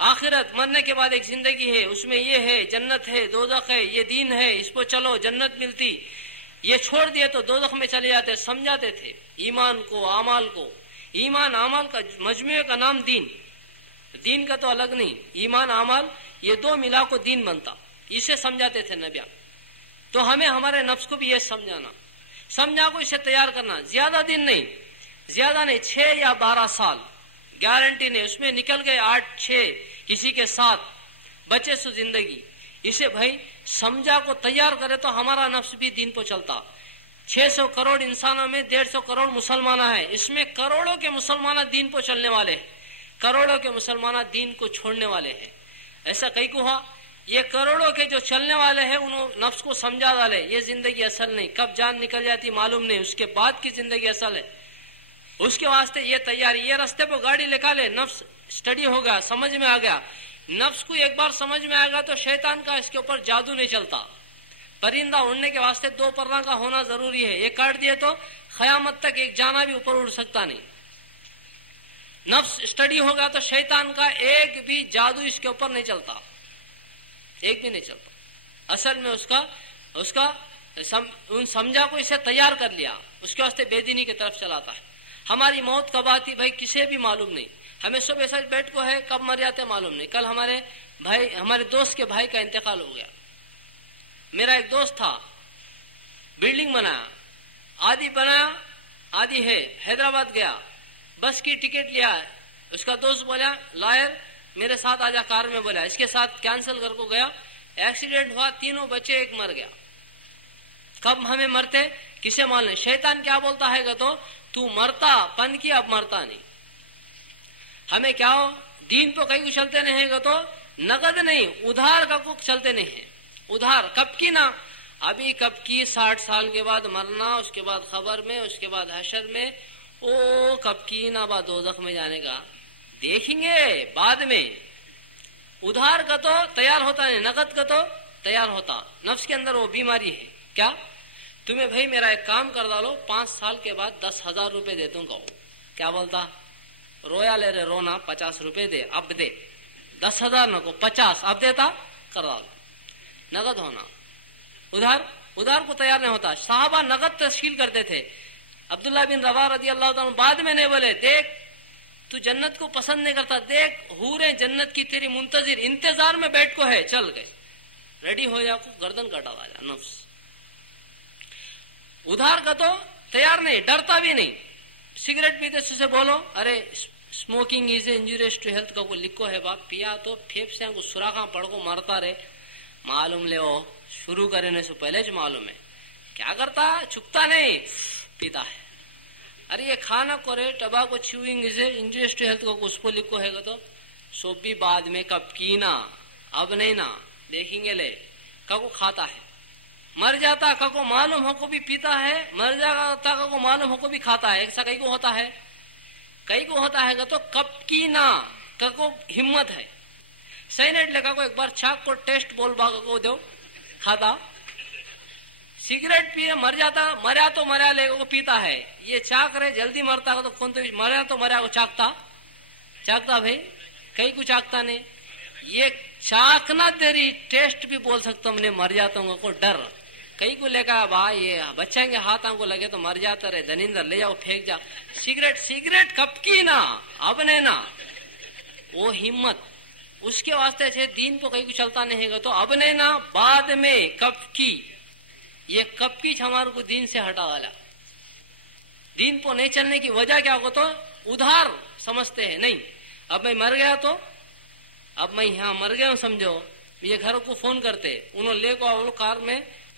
آخرت مرنے کے بعد ایک زندگی ہے, اس میں یہ ہے, جنت ہے, دوزخ ہے, یہ دین ہے, اس پہ چلو جنت ملتی, یہ چھوڑ دیے تو دوزخ میں چلے جاتے. سمجھاتے تھے ایمان کو اعمال کو. ایمان اعمال کا مجموعے کا نام دین, دین کا تو الگ نہیں, ایمان اعمال یہ دو ملا کو دین بنتا. اسے سمجھاتے تھے نبیان. تو ہمیں ہمارے نفس کو بھی یہ سمجھانا, سمجھا کو اسے تیار کرنا. زیادہ دن نہیں, زیادہ نہیں, 6 یا 12 سال گارنٹی نہیں. اس میں نکل گئے 8-6 کسی کے ساتھ بچے سو زندگی. اسے بھائی سمجھا کو تیار کرے تو ہمارا نفس بھی دین پہ چلتا. 600 کروڑ انسانوں میں 150 کروڑ مسلمان ہیں. اس میں کروڑوں کے مسلمان دین پہ چلنے والے ہیں, کروڑوں کے مسلمان دین کو چھوڑنے والے ہیں. ایسا کئی کو ہوا. یہ کروڑوں کے جو چلنے والے ہیں انہوں نفس کو سمجھا ڈالے یہ زندگی اصل نہیں, کب جان نکل جاتی معلوم نہیں, اس کے بعد کی زندگی اصل ہے. اس کے واسطے یہ تیاری, یہ راستے پہ گاڑی نکالے. نفس اسٹڈی ہو گیا, سمجھ میں آ گیا. نفس کو ایک بار سمجھ میں آ گیا تو شیطان کا اس کے اوپر جادو نہیں چلتا. پرندہ اڑنے کے واسطے 2 پروں کا ہونا ضروری ہے. یہ کاٹ دیے تو قیامت تک ایک جانا بھی اوپر اڑ سکتا نہیں. نفس اسٹڈی ہو گیا تو شیطان کا ایک بھی جادو اس کے اوپر نہیں چلتا, ایک بھی نہیں چلتا. اصل میں اس کا سمجھا کو اسے تیار کر لیا, اس کے واسطے بے دینی کی طرف چلاتا ہے. ہماری موت کب آتی بھائی کسے بھی معلوم نہیں. ہمیں سب ایسا بیٹھ کو ہے, کب مر جاتے معلوم نہیں. کل ہمارے دوست کے بھائی کا انتقال ہو گیا. میرا ایک دوست تھا, بلڈنگ بنایا, آدھی بنایا آدھی ہے, حیدرآباد گیا, بس کی ٹکٹ لیا. اس کا دوست بولا لائر میرے ساتھ آجا کار میں, بولا اس کے ساتھ کینسل کر کو گیا. ایکسیڈنٹ ہوا, 3 بچے, ایک مر گیا. کب ہمیں مرتے کسے معلوم نہیں. شیطان کیا بولتا ہے گا تو مرتا پن کی, اب مرتا نہیں. ہمیں کیا ہو دین تو کہیں کو چلتے نہیں ہے گا تو نقد نہیں, ادھار کا کو چلتے نہیں ہے. ادھار کب کی نا, ابھی کب کی 60 سال کے بعد مرنا, اس کے بعد خبر میں, اس کے بعد حشر میں, او کب کی نا بعد دوزخ میں جانے کا دیکھیں گے بعد میں. ادھار کا تو تیار ہوتا نہیں, نقد کا تو تیار ہوتا. نفس کے اندر وہ بیماری ہے. کیا تمہیں بھائی میرا ایک کام کر ڈالو, 5 سال کے بعد 10,000 روپے دے دوں گا. کیا بولتا, رویا لے رہے رونا, 50 روپے دے, اب دے. 10,000 نہ کو 50 اب دیتا, کر ڈالو. نقد ہونا, ادھار کو تیار نہیں ہوتا. صحابہ نقد تشکیل کرتے تھے. عبداللہ بن روا رضی اللہ تعالیٰ بعد میں نہیں بولے دیکھ تو جنت کو پسند نہیں کرتا, دیکھ حوریں جنت کی تیری منتظر انتظار میں بیٹھ کو ہے, چل گئے ریڈی ہو جا کو گردن کٹا جا. نفس ادھار کا تو تیار نہیں, ڈرتا بھی نہیں. سگریٹ پیتے سے بولو ارے smoking is injurious to health کا کو لکھو ہے باپ, پیا تو پھیپسے کو سوراخاں پڑ کو مرتا رہے. معلوم لے وہ شروع کرنے سے پہلے جو معلوم ہے کیا کرتا, چھکتا نہیں, پیتا ہے. ارے یہ کھانا کرے ٹباکو چیوئنگ از انجوریس ٹو ہیلتھ کو اس کو لکھو ہے گا تو سو بھی بعد میں کب کی نا, اب نہیں نا, دیکھیں گے لے کا کو کھاتا ہے. مر جاتا کا کو معلوم ہو کو بھی پیتا ہے, مر جاتا کا کو معلوم ہو کو بھی کھاتا ہے. ایسا کئی کو ہوتا ہے, کئی کو ہوتا ہے گا تو کب کی نا کا کو ہمت ہے. سینٹ لگا کو ایک بار چھاک کو ٹیسٹ بول باغ کو دو, کھاتا. سگریٹ پیے مر جاتا, مریا تو مریا لے کو پیتا ہے. یہ چاک رہے جلدی مرتا تو کون تو مریا کو چاکتا بھائی, کئی کو چاکتا نہیں. یہ چاکنا تیری ٹیسٹ بھی بول سکتا ہوں, مر جاتا ہوں کو ڈر. کئی کو لے کہا بھائی یہ بچیں گے ہاتھوں کو لگے تو مر جاتا رہے, دنیندر لے جاؤ پھینک جا. سگریٹ کب کی نا, اب نہیں نا, وہ ہمت اس کے واسطے ہے. دین تو کہیں کو چلتا نہیں گا تو اب نہیں نا, بعد میں کب کی. یہ کب کی ہمارے کو دین سے ہٹا والا. دین کو نہیں چلنے کی وجہ کیا ہو تو ادھار سمجھتے ہیں. نہیں اب میں مر گیا تو اب میں یہاں مر گیا ہوں سمجھو, یہ گھر کو فون کرتے, انہوں لے کو کار میں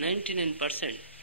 99%।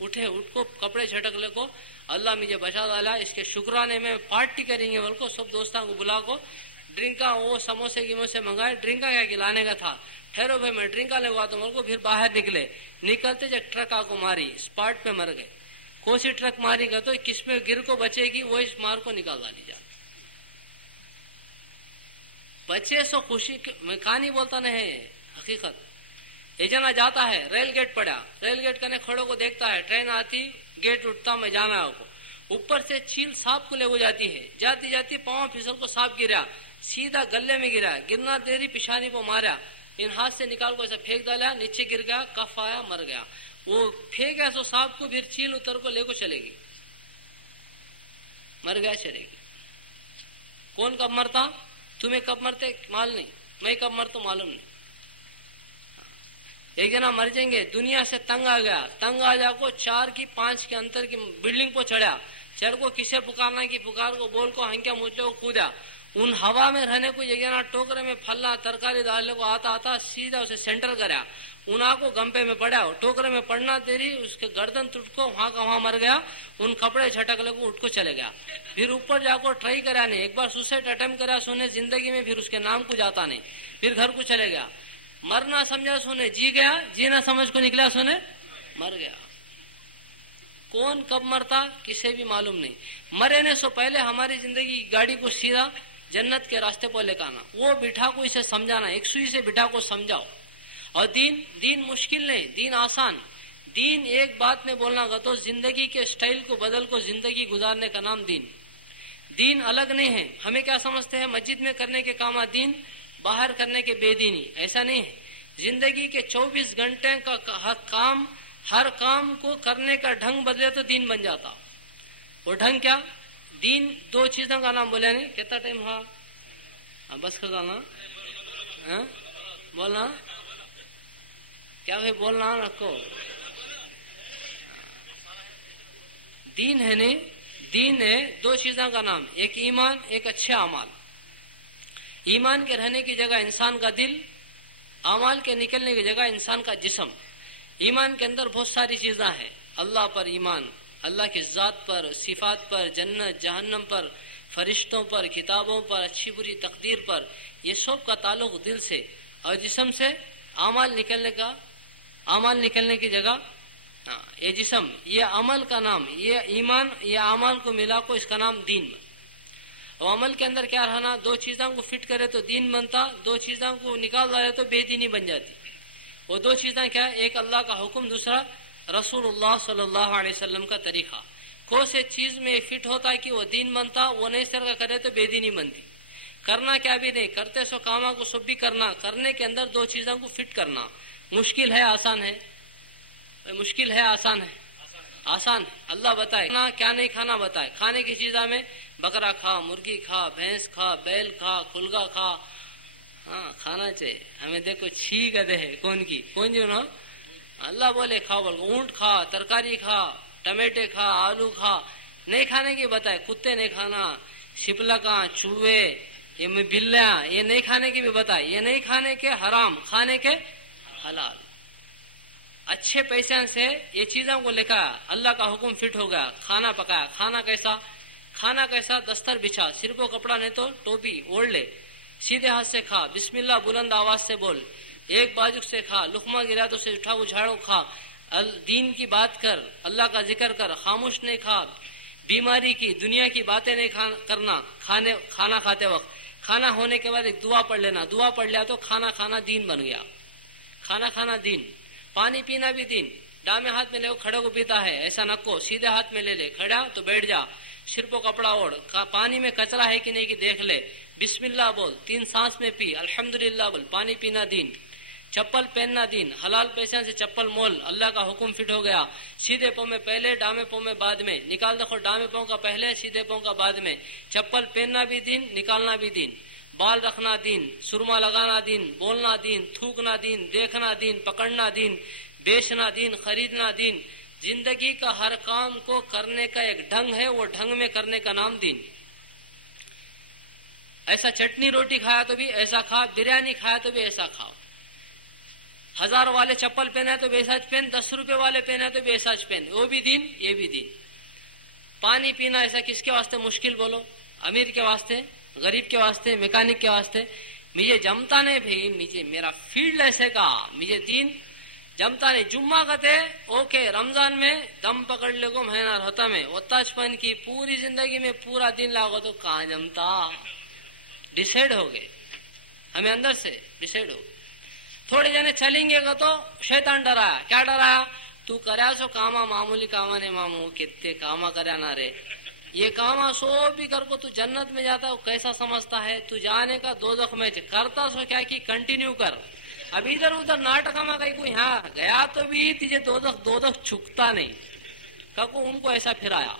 اٹھے اٹھ کو کپڑے چھٹک لے کو اللہ مجھے بچا ڈالا, اس کے شکرانے میں پارٹی کریں گے بول کو سب دوستوں کو بلا کو ڈرنکا وہ سموسے گیموسے منگائے, ڈرنکا کیا کھلانے کا تھا, ٹھہرو بھائی میں ڈرنکا لگوا تو بول کو پھر باہر نکلے, نکلتے جب ٹرک آ کو ماری اسپاٹ پہ مر گئے. کون سی ٹرک ماری گا تو کس میں گر کو بچے گی وہ اس مار کو نکال ڈالی جا. بچے سو خوشی میں کہانی بولتا نہیں حقیقت. یہ جنا جاتا ہے ریل گیٹ پڑا, ریل گیٹ کرنے کھڑوں کو دیکھتا ہے, ٹرین آتی گیٹ اٹھتا میں جانا ہے کو, اوپر سے چیل سانپ کو لے ہو جاتی ہے, جاتی جاتی پاؤں پھسل کو سانپ گرا, سیدھا گلے میں گرا, گرنا دیری پیشانی کو مارا, ان ہاتھ سے نکال کو ایسا پھینک ڈالا, نیچے گر گیا, کف آیا, مر گیا. وہ پھینکا سو سانپ کو پھر چیل اتر کو لے کو چلے گی, مر گیا چلے گی. کون کب مرتا, تمہیں کب مرتے مال نہیں, میں کب مرتا معلوم نہیں. ایک جنا مر جائیں گے, دنیا سے تنگ آ گیا, تنگ آ جا کو 4 کی 5 کے انتر کی بلڈنگ کو چڑھا, چڑھ کو کسے پکارنا کی پکار کو بول کو ہنکیا مجھے کو کودا, ان ہوا میں رہنے کو یہ جنا ٹوکرے میں پھلنا ترکاری ڈالنے کو آتا سیدھا اسے سینٹر کرا, انہاں کو گمپے میں پڑا, ٹوکرے میں پڑنا دیری اس کے گردن ٹوٹ کو وہاں کا وہاں مر گیا, ان کپڑے جھٹک لے کو اٹھ کو چلے گیا. پھر اوپر جا کو ٹرائی کرا نہیں, ایک بار سوسائڈ اٹمپٹ کرا سونے زندگی میں, پھر اس کے نام کو جاتا نہیں, پھر گھر کو چلے گیا. مرنا سمجھا سونے جی گیا, جینا سمجھ کو نکلا سونے مر گیا. کون کب مرتا کسے بھی معلوم نہیں. مرنے سے پہلے ہماری زندگی گاڑی کو سیدھا جنت کے راستے پر لے کانا, وہ بٹھا کو اسے سمجھانا, ایک سوئی سے بٹھا کو سمجھاؤ. اور دین مشکل نہیں, دین آسان. دین ایک بات میں بولنا گا تو زندگی کے سٹائل کو بدل کو زندگی گزارنے کا نام دین. دین الگ نہیں ہے. ہمیں کیا سمجھتے ہیں مسجد میں کرنے کے کام دین, باہر کرنے کے بے دینی. ایسا نہیں ہے. زندگی کے 24 گھنٹے کا کام, ہر کام کو کرنے کا ڈھنگ بدلے تو دین بن جاتا. وہ ڈھنگ کیا, دین 2 چیزوں کا نام بولے نہیں. کتنا ٹائم ہوا, بس کا گانا بولنا کیا بھائی, بولنا رکھو. دین ہے نہیں, دین ہے 2 چیزوں کا نام, ایک ایمان, ایک اچھے اعمال. ایمان کے رہنے کی جگہ انسان کا دل, اعمال کے نکلنے کی جگہ انسان کا جسم. ایمان کے اندر بہت ساری چیزیں ہیں. اللہ پر ایمان, اللہ کی ذات پر, صفات پر, جنت جہنم پر, فرشتوں پر, کتابوں پر, اچھی بری تقدیر پر, یہ سب کا تعلق دل سے. اور جسم سے اعمال نکلنے کی جگہ یہ جسم, یہ عمل کا نام, یہ ایمان, یہ اعمال کو ملا کو اس کا نام دین. اور عمل کے اندر کیا رہنا, 2 چیزوں کو فٹ کرے تو دین بنتا, 2 چیزوں کو نکال ڈالے تو بے دینی بن جاتی. وہ 2 چیزیں کیا, ایک اللہ کا حکم, دوسرا رسول اللہ صلی اللہ علیہ وسلم کا طریقہ. کون سے چیز میں فٹ ہوتا ہے کہ وہ دین بنتا, وہ نہیں سر کا کرے تو بے دینی بنتی. کرنا کیا بھی نہیں, کرتے سو کاموں کو سب بھی کرنا, کرنے کے اندر 2 چیزوں کو فٹ کرنا. مشکل ہے آسان ہے, مشکل ہے آسان ہے, آسان. اللہ بتائے کیا نہیں کھانا بتائے. کھانے کی چیزوں میں بکرا کھا, مرغی کھا, بھینس کھا, بیل کھا, کھلگا کھا, ہاں کھانا چاہیے. ہمیں دیکھو چھی گدے ہے کون کی کون جو نا, اللہ بولے کھاؤ, بول اونٹ کھا, ترکاری کھا, ٹمیٹے کھا, آلو کھا. نہیں کھانے کی بتائے, کتے نہیں کھانا, شپلکاں, چوہے, یہ بلیاں, یہ نہیں کھانے کی بھی بتائے. یہ نہیں کھانے کے حرام, کھانے کے حلال. اچھے پیسے سے یہ چیزوں کو لکھا, اللہ کا حکم فٹ ہو گیا. کھانا پکایا, کھانا کیسا, دستر بچھا, سر کو کپڑا نہیں تو ٹوپی اوڑھ لے, سیدھے ہاتھ سے کھا, بسم اللہ بلند آواز سے بول, ایک بازو سے کھا, لقمہ گرا تو اسے اٹھا اجھاڑو کھا. دین کی بات کر, اللہ کا ذکر کر, خاموش نہیں کھا. بیماری کی دنیا کی باتیں نہیں کرنا کھانا کھاتے وقت. کھانا ہونے کے بعد ایک دعا پڑھ لینا, دعا پڑھ لیا تو کھانا دین بن گیا. کھانا دین. پانی پینا بھی دین. ڈامے ہاتھ میں لے کھڑے کو پیتا ہے, ایسا نہ کو, سیدھے ہاتھ میں لے لے, کھڑا تو بیٹھ جا, سر کو کپڑا اوڑھ, پانی میں کچرا ہے کہ نہیں کہ دیکھ لے, بسم اللہ بول, 3 سانس میں پی, الحمدللہ بول. پانی پینا دین. چپل پہننا دین, حلال پیسے سے چپل مول, اللہ کا حکم فٹ ہو گیا. سیدھے پاؤں میں پہلے, ڈامے پاؤں میں بعد میں. نکال دیکھو, ڈامے پاؤں کا پہلے, سیدھے پاؤں کا بعد میں. چپل پہننا بھی دین, نکالنا بھی دین. بال رکھنا دین, سرما لگانا دین, بولنا دین, تھوکنا دین, دیکھنا دین, پکڑنا دین, بیچنا دین, خریدنا دین. زندگی کا ہر کام کو کرنے کا ایک ڈھنگ ہے, وہ ڈھنگ میں کرنے کا نام دین. ایسا چٹنی روٹی کھایا تو بھی ایسا کھا, بریانی کھایا تو بھی ایسا کھاؤ. 1000 والے چپل پہنا تو بھی ایسا پہن, 10 روپے والے پہنا تو بھی ایسا پہن, وہ بھی دین یہ بھی دین. پانی پینا ایسا کس کے واسطے مشکل بولو؟ امیر کے واسطے, غریب کے واسطے, میکینک کے واسطے. مجھے جمتا نہیں بھائی, مجھے میرا فیلڈ ایسے کا, مجھے دین جمتا نہیں. جمعہ کہتے اوکے, رمضان میں دم پکڑ لے کو مہینہ ہوتا میں وتاچپن کی پوری زندگی میں پورا دن لاگو تو کہاں جمتا. ڈیسائیڈ ہو گئے, ہمیں اندر سے ڈیسائیڈ ہو. تھوڑے جنے چلیں گے گا تو شیطان ڈرایا. کیا ڈرایا؟ تو کریا سو کاما معمولی کاما نے مامو کتنے کاما کریا نہ رے, یہ کاما سو بھی کر کو تو جنت میں جاتا ہے. کیسا سمجھتا ہے تو جانے کا دوزخ میں کرتا سو کیا کی کنٹینیو کر. اب ادھر ادھر ناٹکا میں کہیں کوئی ہاں گیا تو بھی تجھے دوزخ چھکتا نہیں. کبھی ان کو ایسا پھرایا.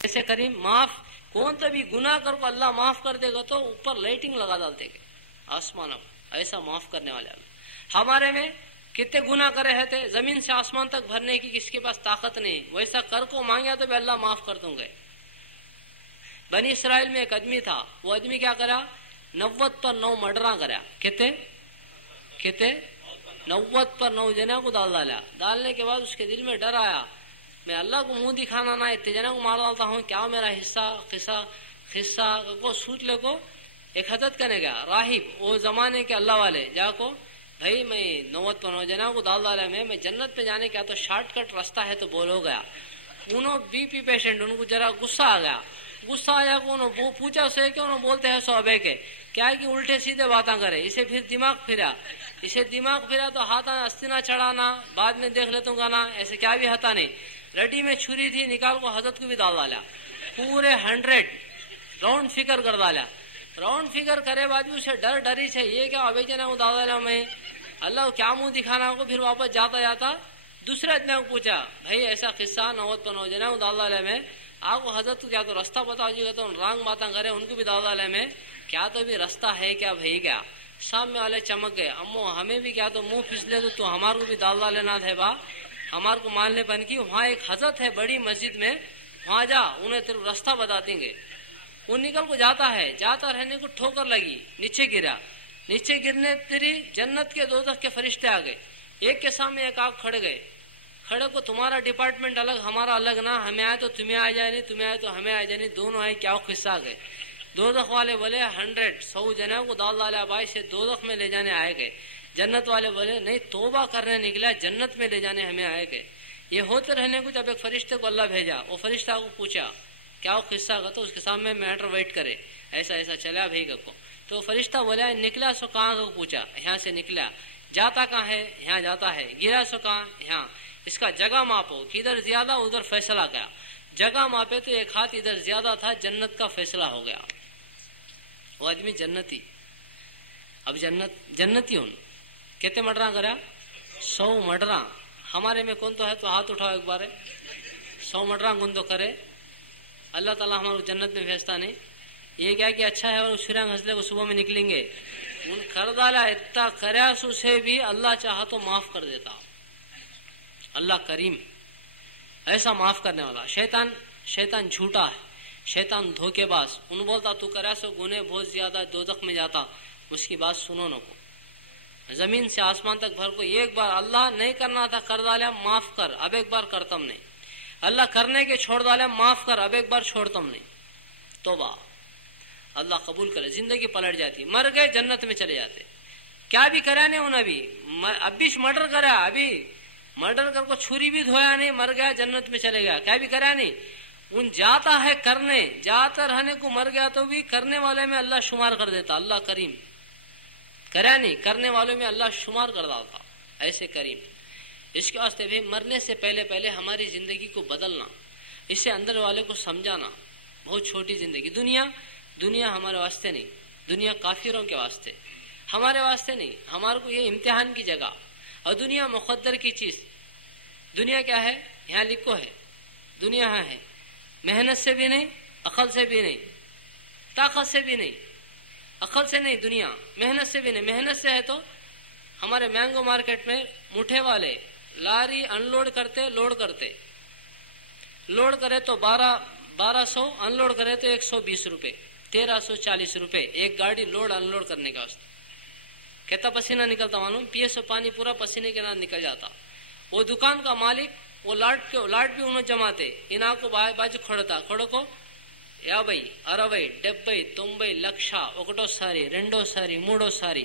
ایسے کریم معاف کون تو بھی گناہ کر کو اللہ معاف کر دے گا تو اوپر لائٹنگ لگا ڈالتے گے آسمان. ایسا معاف کرنے والے اللہ. ہمارے میں کتنے گناہ کرے رہتے, زمین سے آسمان تک بھرنے کی کس کے پاس طاقت نہیں. ویسا کر کو مانگیا تو بھی اللہ معاف کر دوں گے. بنی اسرائیل میں ایک آدمی تھا, وہ آدمی کیا کرا, 90 پر 9 مرڈراں کرا. کتنے 90 پر 9 جنوں کو ڈالا. ڈالنے کے بعد اس کے دل میں ڈر آیا, میں اللہ کو منہ دکھانا نہ اتنے جنوں کو مار ڈالتا ہوں, کیا میرا حصہ کو سوٹ لے کو. ایک حضرت کرنے گیا راہب, وہ زمانے کے اللہ والے, جا کو بھائی میں 90 پر 9 جنوں کو ڈالا, میں جنت پہ جانے کیا تو شارٹ کٹ راستہ ہے تو بولو گیا. انہوں بی پی پیشنٹ, ان کو ذرا غصہ آ گیا. غصہ آیا کو انہوں پوچھا اسے کہ انہوں بولتے ہیں صحابہ کے کیا ہے کہ الٹے سیدھے باتاں کرے. اسے پھر دماغ پھرا تو ہاتھ استینا چڑھانا, بعد میں دیکھ لیتا ہوں گانا, ایسے کیا بھی ہتا نہیں. رڈی میں چھری تھی, نکال کو حضرت کو بھی ڈالا. پورے 100 راؤنڈ فگر کر ڈالا. راؤنڈ فگر کرے بعد بھی اسے ڈری ہے, یہ کیا ابھی جنا کو ڈالا میں اللہ کو کیا منہ دکھانا کو. پھر واپس جاتا دوسرے آدمی کو پوچھا بھائی ایسا قصہ 90 پر 9 جنا کو ڈالا میں آپ کو حضرت کو کیا تو رستہ بتاؤ جی گا تو رانگ باتیں کرے, ان کو بھی ڈالا میں کیا تو بھی رستہ ہے کیا بھائی کیا. سامنے والے چمک گئے, امو ہمیں بھی کیا تو منہ پھسلے تو ہمارے کو بھی ڈال لینا تھے با, ہمارے کو ماننے بن کی. وہاں ایک حضرت ہے بڑی مسجد میں, وہاں جا انہیں تیرے راستہ بتا دیں گے. وہ نکل کو جاتا ہے, جاتا رہنے کو ٹھوکر لگی, نیچے گرا. نیچے گرنے تیری جنت کے دوزخ کے فرشتے آ گئے, ایک کے سامنے ایک آپ کھڑے گئے. کھڑے کو تمہارا ڈپارٹمنٹ الگ ہمارا الگ نا, ہمیں آئے تو تمہیں آ جائے نہیں, تمہیں آئے تو ہمیں آ جائے نہیں, دونوں آئے کیا قصہ آ گئے. دوزخ والے بولے 100 جنوں کو ڈالا بھائی سے دوزخ میں لے جانے آئے گئے. جنت والے بولے نہیں توبہ کرنے نکلا, جنت میں لے جانے ہمیں آئے گئے. یہ ہوتے رہنے کو جب ایک فرشتے کو اللہ بھیجا, وہ فرشتہ کو پوچھا کیا قصہ کا, تو اس کے سامنے میٹر ویٹ کرے ایسا چلا بھائی کو. تو فرشتہ بولا نکلا سو کہاں کو پوچھا, یہاں سے نکلا. جاتا کہاں ہے, یہاں جاتا ہے. گرا سو کہاں, یہاں. اس کا جگہ ماپو کہ ادھر زیادہ ادھر فیصلہ گیا. جگہ ماپے تو ایک ہاتھ ادھر زیادہ تھا, جنت کا فیصلہ ہو گیا. وہ آدمی جنتی. اب جنتی ہوں کتنے مرڈراں کرا, 100 مرڈراں. ہمارے میں کون تو ہے تو ہاتھ اٹھاؤ ایک بار. 100 مرڈراں کون تو کرے, اللہ تعالیٰ ہمارے جنت میں بھیجتا نہیں. یہ کیا کہ اچھا ہے اور شرنگ ہنسلے کو صبح میں نکلیں گے. ان کر ڈالا اتنا کریا سو سے بھی اللہ چاہا تو معاف کر دیتا. اللہ کریم ایسا معاف کرنے والا. شیطان جھوٹا ہے, شیطان دھوکے باز. ان بولتا تو کریا سو گنے بہت زیادہ دوزخ میں جاتا, اس کی بات سنو نہ کو. زمین سے آسمان تک بھر کو ایک بار اللہ نہیں کرنا تھا کر ڈالا, معاف کر, اب ایک بار کرتم نہیں. اللہ کرنے کے چھوڑ ڈالا, معاف کر, اب ایک بار چھوڑتم نہیں. توبہ اللہ قبول کرے. زندگی پلٹ جاتی. مر گئے جنت میں چلے جاتے. کیا بھی کرا نہیں انہیں, اب بھی مرڈر کرا, ابھی مرڈر کر کو چھری بھی دھویا نہیں, مر گیا جنت میں چلے گیا. کیا بھی کرا نہیں. ان جاتا ہے کرنے, جاتا رہنے کو مر گیا تو بھی کرنے والے میں اللہ شمار کر دیتا. اللہ کریم کرا نہیں, کرنے والوں میں اللہ شمار کر ڈالتا. ایسے کریم. اس کے واسطے بھی مرنے سے پہلے ہماری زندگی کو بدلنا. اسے اندر والے کو سمجھانا. بہت چھوٹی زندگی. دنیا ہمارے واسطے نہیں, دنیا کافروں کے واسطے, ہمارے واسطے نہیں. ہمارے کو یہ امتحان کی جگہ. اور دنیا مقدر کی چیز. دنیا کیا ہے یہاں لکھو ہے, دنیا یہاں ہے, محنت سے بھی نہیں, عقل سے بھی نہیں, طاقت سے بھی نہیں, عقل سے نہیں دنیا, محنت سے بھی نہیں. محنت سے ہے تو ہمارے مینگو مارکیٹ میں مٹھے والے لاری ان لوڈ کرتے, لوڈ کرے تو 1200, ان لوڈ کرے تو 120 روپے, 1340 روپے ایک گاڑی لوڈ ان لوڈ کرنے کا واسطے. کہتا پسینہ نکلتا معلوم, پیے سو پانی پورا پسینے کے نام نکل جاتا. وہ دکان کا مالک وہ لاٹ بھی انہوں جماتے, انہاں کو باجو کھڑو کو یا بھائی 60, 70, 90 لಕ್ಷ ఒకటో సారి రెండో సారి మూడో సారి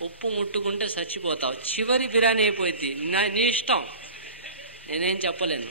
ఉప్పు ముట్టుకుంటే చచ్చిపోతావు, చివరి బిర్యానీ అయిపోయింది, నీ ఇష్టం, నేనేం చెప్పలేను।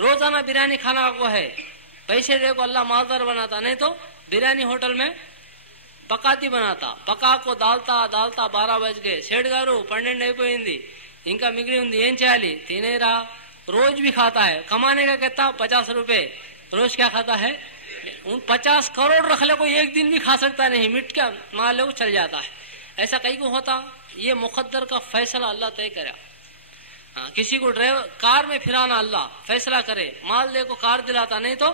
روزانہ بریانی کھانا کو ہے، پیسے دے کو اللہ مالدار بناتا، نہیں تو بریانی ہوٹل میں پکاتی بناتا، پکا کو ڈالتا 12 بج گئے، سیٹ گارو 12 అయిపోయింది ఇంకా మిగిలి ఉంది ఏం చేయాలి తినేరా روز بھی کھاتا ہے، کمانے کا کہتا 50 روپے روز کیا کھاتا ہے، 50 کروڑ رکھ لے کوئی ایک دن بھی کھا سکتا نہیں، مٹ کے مار لے چل جاتا ہے، ایسا کئی کو ہوتا، یہ مقدر کا فیصلہ اللہ طے کرا۔ کسی کو ڈرائیور کار میں پھرانا اللہ فیصلہ کرے، مال دے کو کار دلاتا، نہیں تو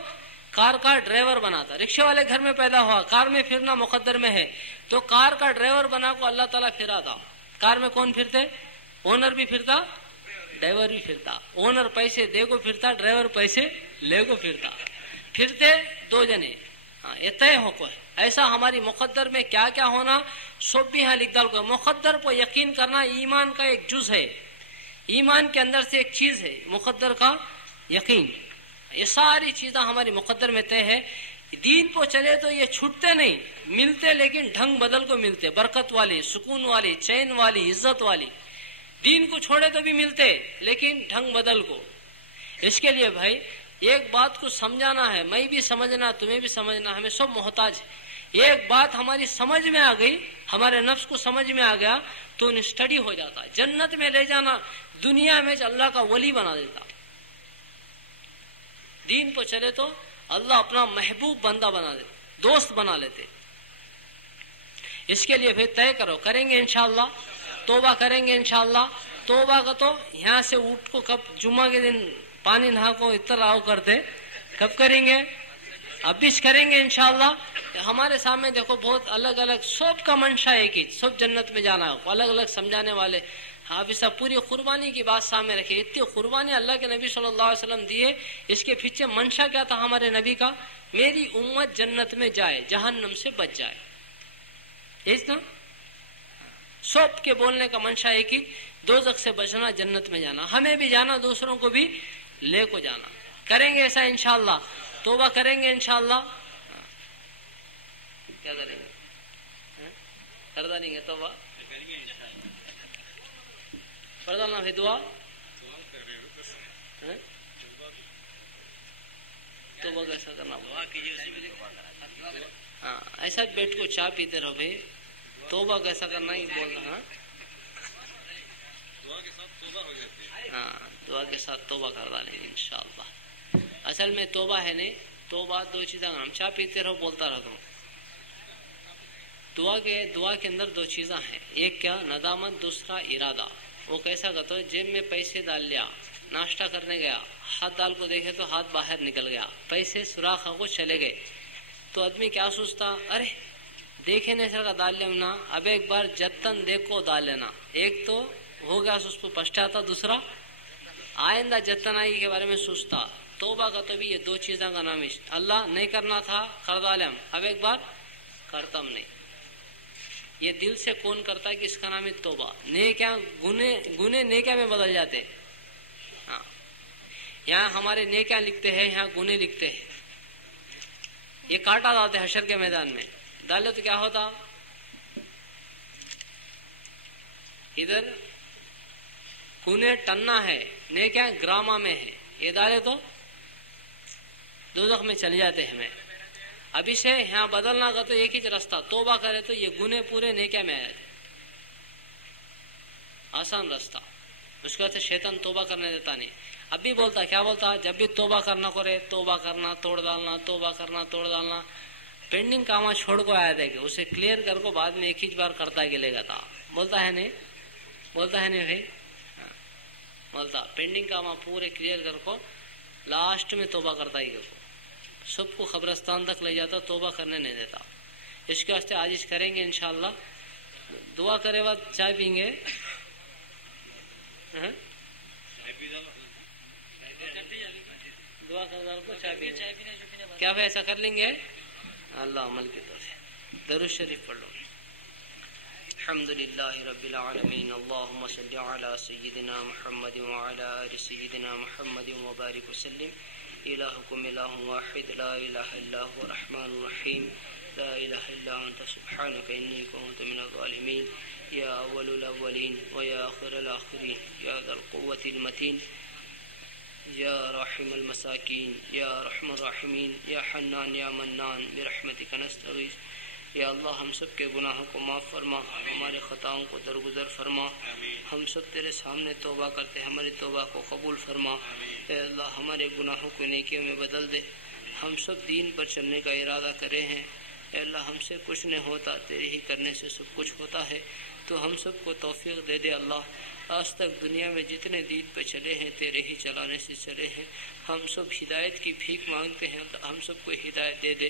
کار کا ڈرائیور بناتا، رکشے والے گھر میں پیدا ہوا، کار میں پھرنا مقدر میں ہے تو کار کا ڈرائیور بنا کو اللہ تعالیٰ پھراتا۔ کار میں کون پھرتے، اونر بھی پھرتا ڈرائیور بھی پھرتا، اونر پیسے دے کو پھرتا، ڈرائیور پیسے لے کو پھرتا، پھرتے دو جنے، یہ طے ہو کو ہے۔ ایسا ہماری مقدر میں کیا کیا ہونا سب بھی یہاں لکھ ڈال کو۔ مقدر پر یقین کرنا ایمان کا ایک جز ہے، ایمان کے اندر سے ایک چیز ہے مقدر کا یقین، یہ ساری چیزیں ہماری مقدر میں طے ہے۔ دین پہ چلے تو یہ چھوٹتے نہیں، ملتے لیکن ڈھنگ بدل کو ملتے، برکت والی، سکون والی، چین والی، عزت والی۔ دین کو چھوڑے تو بھی ملتے لیکن ڈھنگ بدل کو۔ اس کے لیے بھائی ایک بات کو سمجھانا ہے، میں بھی سمجھنا، تمہیں بھی سمجھنا، ہمیں سب محتاج ہے۔ ایک بات ہماری سمجھ میں آ گئی، ہمارے نفس کو سمجھ میں آ گیا تو اسٹڈی ہو جاتا، جنت میں لے جانا، دنیا میں اللہ کا ولی بنا دیتا۔ دین پہ چلے تو اللہ اپنا محبوب بندہ بنا دیتے، دوست بنا لیتے۔ اس کے لیے پھر طے کرو، کریں گے انشاءاللہ، توبہ کریں گے انشاءاللہ۔ توبہ کا تو یہاں سے اٹھ کو کب جمعہ کے دن پانی نہا کو اتر آؤ کرتے، کب کریں گے، اب بھی کریں گے انشاءاللہ۔ ہمارے سامنے دیکھو بہت الگ الگ، سب کا منشا ایک ہی، سب جنت میں جانا ہے، الگ الگ سمجھانے والے۔ حافظ صاحب پوری قربانی کی بات سامنے رکھے، اتنی قربانی اللہ کے نبی صلی اللہ علیہ وسلم دیے، اس کے پیچھے منشا کیا تھا ہمارے نبی کا، میری امت جنت میں جائے، جہنم سے بچ جائے، اس نا سب کے بولنے کا منشا ایک ہی، دوزخ سے بچنا، جنت میں جانا، ہمیں بھی جانا، دوسروں کو بھی لے کو جانا۔ کریں گے ایسا انشاءاللہ، توبہ کریں گے انشاءاللہ۔ کیا کریں گے، کردا نہیں گے توبہ، پڑھنا پھر دعا، توبہ کیسا کرنا، ہاں ایسا بیٹھ کو چائے پیتے رہو بھائی، توبہ کیسا کرنا ہی بولنا، ہاں دعا کے ساتھ توبہ کر ڈالیں گے انشاءاللہ۔ اصل میں توبہ ہے نہیں، توبہ دو چیزیں، ہم چائے پیتے رہو بولتا رہتا ہوں، دعا کے اندر دو چیزیں ہیں، ایک کیا ندامت، دوسرا ارادہ۔ وہ کیسا کرتا ہے، جیب میں پیسے ڈال لیا، ناشتہ کرنے گیا، ہاتھ ڈال کو دیکھے تو ہاتھ باہر نکل گیا، پیسے سوراخ کو چلے گئے، تو آدمی کیا سوچتا، ارے دیکھے نہیں سر کا ڈال لینا، اب ایک بار جتن دیکھ کو ڈال لینا، ایک تو ہو گیا اس کو پچھتاتا، دوسرا آئندہ جتن آئی کے بارے میں سوچتا۔ توبہ کا تو بھی یہ دو چیزوں کا نام ہے، اللہ نہیں کرنا تھا کر ڈالم، اب ایک بار کرتم نہیں، یہ دل سے کون کرتا ہے کہ اس کا نام ہے توبہ۔ نیکیاں گنے نیکیاں میں بدل جاتے، ہاں یہاں ہمارے نیکیاں لکھتے ہیں، یہاں گنے لکھتے ہیں، یہ کاٹا ڈالتے حشر کے میدان میں، ڈالے تو کیا ہوتا، ادھر گنے ٹنا ہے، نیکیاں گراما میں ہے، یہ ڈالے تو دوزخ میں چل جاتے ہمیں۔ ابھی سے یہاں بدلنا کا تو ایک ہی راستہ، توبہ کرے تو یہ گنے پورے نیکیاں میں آ جاتے، آسان راستہ۔ اس کے بعد شیطان توبہ کرنے دیتا نہیں، اب بھی بولتا، کیا بولتا، جب بھی توبہ کرنا کرے، توبہ کرنا توڑ ڈالنا، توبہ کرنا توڑ ڈالنا، پینڈنگ کام چھوڑ کو آیا دیکھے، اسے کلیئر کر کو بعد میں ایک ہی بار کرتا گلے گا تھا، بولتا ہے نہیں، بولتا ہے نہیں بھائی، بولتا پینڈنگ کام پورے کلیئر کر کو لاسٹ میں توبہ کرتا ہی کو سب کو قبرستان تک لے جاتا، توبہ کرنے نہیں دیتا۔ اس کے واسطے آج کریں گے انشاءاللہ، دعا کرے بعد چائے پئیں گے، دعا کر کو چائے پئیں گے، کیا بھائی ایسا کر لیں گے، اللہ عمل کی طرف درود شریف پڑھ لو۔ الحمد للہ رب العالمین، اللہم صلی علی سیدنا محمد وعلی آل سیدنا محمد وبارک وسلم۔ الہکم الہ واحد لا الہ الا هو الرحمن الرحیم، لا الہ الا انت سبحانک انی کنت من الظالمین، یا اول الاولین و یا آخر الاخرین، یا ذا القوة المتین۔ یا راحم المساکین یا ارحم الراحمین یا حنان یا منان برحمتک نستغیث۔ یا اللہ ہم سب کے گناہوں کو معاف فرما، ہمارے خطاؤں کو درگزر فرما۔ ہم سب تیرے سامنے توبہ کرتے ہیں، ہماری توبہ کو قبول فرما۔ اے اللہ ہمارے گناہوں کو نیکیوں میں بدل دے۔ ہم سب دین پر چلنے کا ارادہ کرے ہیں، اے اللہ ہم سے کچھ نہیں ہوتا، تیرے ہی کرنے سے سب کچھ ہوتا ہے، تو ہم سب کو توفیق دے دے اللہ۔ آج تک دنیا میں جتنے دین پہ چلے ہیں تیرے ہی چلانے سے چلے ہیں، ہم سب ہدایت کی بھیک مانگتے ہیں، ہم سب کو ہدایت دے دے۔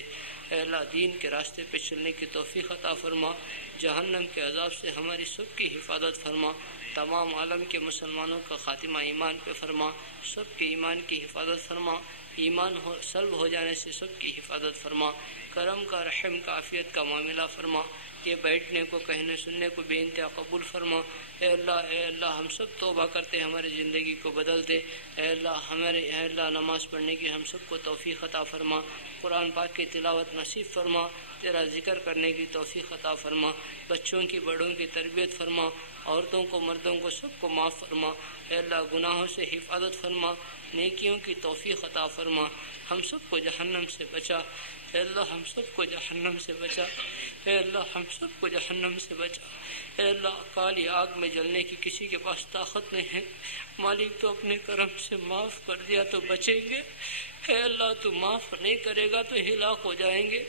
اے اللہ دین کے راستے پہ چلنے کی توفیق عطا فرما، جہنم کے عذاب سے ہماری سب کی حفاظت فرما، تمام عالم کے مسلمانوں کا خاتمہ ایمان پہ فرما، سب کے ایمان کی حفاظت فرما، ایمان سلب ہو جانے سے سب کی حفاظت فرما، کرم کا رحم کا عافیت کا معاملہ فرما، یہ بیٹھنے کو کہنے سننے کو بے انتہا قبول فرما۔ اے اللہ ہم سب توبہ کرتے ہیں، ہماری زندگی کو بدل دے۔ اے اللہ نماز پڑھنے کی ہم سب کو توفیق عطا فرما، قرآن پاک کی تلاوت نصیب فرما، تیرا ذکر کرنے کی توفیق عطا فرما، بچوں کی بڑوں کی تربیت فرما، عورتوں کو مردوں کو سب کو معاف فرما۔ اے اللہ گناہوں سے حفاظت فرما، نیکیوں کی توفیق عطا فرما، ہم سب کو جہنم سے بچا۔ اے اللہ ہم سب کو جہنم سے بچا، اے اللہ ہم سب کو جہنم سے بچا۔ اے اللہ کالی آگ میں جلنے کی کسی کے پاس طاقت نہیں ہے، مالک تو اپنے کرم سے معاف کر دیا تو بچیں گے، اے اللہ تو معاف نہیں کرے گا تو ہلاک ہو جائیں گے۔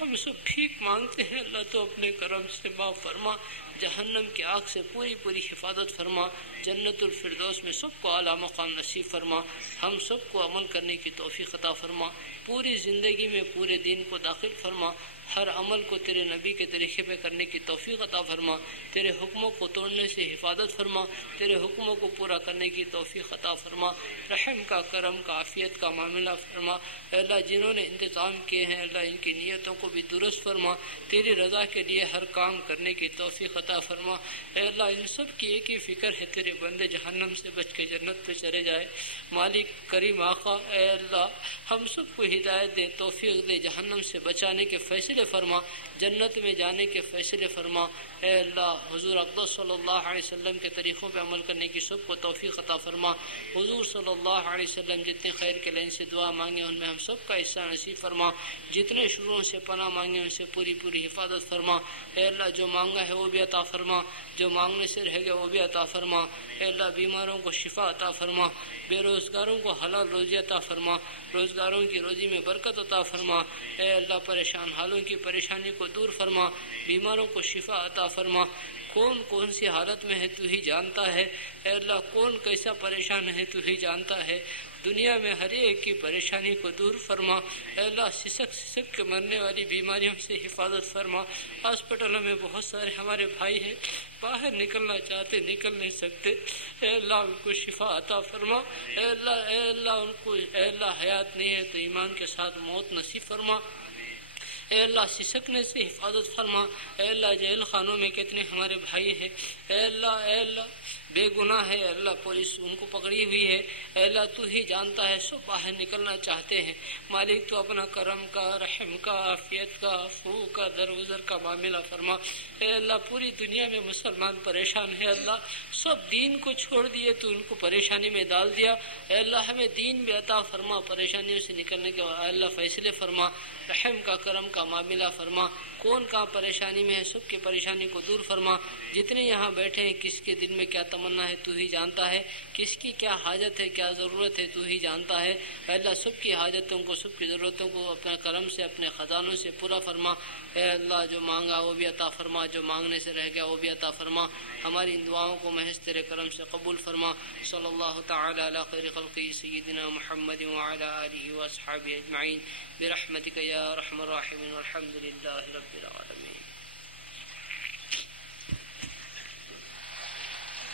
ہم سب بھیک مانگتے ہیں، اللہ تو اپنے کرم سے معاف فرما، جہنم کی آگ سے پوری حفاظت فرما، جنت الفردوس میں سب کو اعلیٰ مقام نصیب فرما، ہم سب کو عمل کرنے کی توفیق عطا فرما، پوری زندگی میں پورے دین کو داخل فرما، ہر عمل کو تیرے نبی کے طریقے پہ کرنے کی توفیق عطا فرما، تیرے حکموں کو توڑنے سے حفاظت فرما، تیرے حکموں کو پورا کرنے کی توفیق عطا فرما، رحم کا کرم کا عافیت کا معاملہ فرما۔ اے اللہ جنہوں نے انتظام کیے ہیں اللہ ان کی نیتوں کو بھی درست فرما، تیری رضا کے لیے ہر کام کرنے کی توفیق عطا فرما۔ اے اللہ ان سب کی ایک ہی فکر ہے، تیرے بندے جہنم سے بچ کے جنت پہ چلے جائے۔ مالک کریم آقا اے اللہ ہم سب کو ہدایت دے، توفیق دے، جہنم سے بچانے کے فیصلے فرما، جنت میں جانے کے فیصلے فرما۔ اے اللہ حضور اقدس صلی اللہ علیہ وسلم کے طریقوں پہ عمل کرنے کی سب کو توفیق عطا فرما۔ حضور صلی اللہ علیہ وسلم جتنے خیر کے لین سے دعا مانگے ان میں ہم سب کا حصہ نصیب فرما، جتنے شروں سے پناہ مانگے ان سے پوری حفاظت فرما۔ اے اللہ جو مانگا ہے وہ بھی عطا فرما، جو مانگنے سے رہ گیا وہ بھی عطا فرما۔ اے اللہ بیماروں کو شفا عطا فرما، بے روزگاروں کو حلال روزی عطا فرما، روزگاروں کی روزی میں برکت عطا فرما۔ اے اللہ پریشان حالوں کی پریشانی کو دور فرما، بیماروں کو شفا عطا فرما۔ کون سی حالت میں ہے تو ہی جانتا ہے، اے اللہ کون کیسا پریشان ہے تو ہی جانتا ہے، دنیا میں ہر ایک کی پریشانی کو دور فرما۔ اے اللہ سسک کے مرنے والی بیماریوں سے حفاظت فرما۔ ہاسپٹلوں میں بہت سارے ہمارے بھائی ہیں باہر نکلنا چاہتے نکل نہیں سکتے، اے اللہ ان کو شفا عطا فرما۔ اے اللہ ان کو اے اللہ حیات نہیں ہے تو ایمان کے ساتھ موت نصیب فرما۔ اے اللہ سسکنے سے حفاظت فرما۔ اے اللہ جیل خانوں میں کتنے ہمارے بھائی ہیں، اے اللہ بے گناہ ہے، اللہ پولیس ان کو پکڑی ہوئی ہے، اے اللہ تو ہی جانتا ہے، سب باہر نکلنا چاہتے ہیں، مالک تو اپنا کرم کا رحم کا عافیت کا عفو کا درگزر کا معاملہ فرما۔ اے اللہ پوری دنیا میں مسلمان پریشان ہے، اللہ سب دین کو چھوڑ دیے تو ان کو پریشانی میں ڈال دیا، اے اللہ ہمیں دین بھی عطا فرما، پریشانیوں سے نکلنے کے اے اللہ فیصلے فرما، رحم کا کرم کا معاملہ فرما، کون کہاں پریشانی میں ہے سب کی پریشانی کو دور فرما، جتنے یہاں بیٹھے ہیں کس کے دل میں کیا تمنا ہے تو ہی جانتا ہے، کس کی کیا حاجت ہے کیا ضرورت ہے تو ہی جانتا ہے، اے اللہ سب کی حاجتوں کو سب کی ضرورتوں کو اپنے کرم سے اپنے خزانوں سے پورا فرما۔ اے اللہ جو مانگا وہ بھی عطا فرما، جو مانگنے سے رہ گیا وہ بھی عطا فرما، ہماری ان دعاؤں کو محض تیرے کرم سے قبول فرما۔ صلی اللہ تعالی علی خیر خلقہ سیدنا محمد وعلی آلہ واصحابہ اجمعین برحمتک یا ارحم الراحمین والحمد للہ رب العالمین۔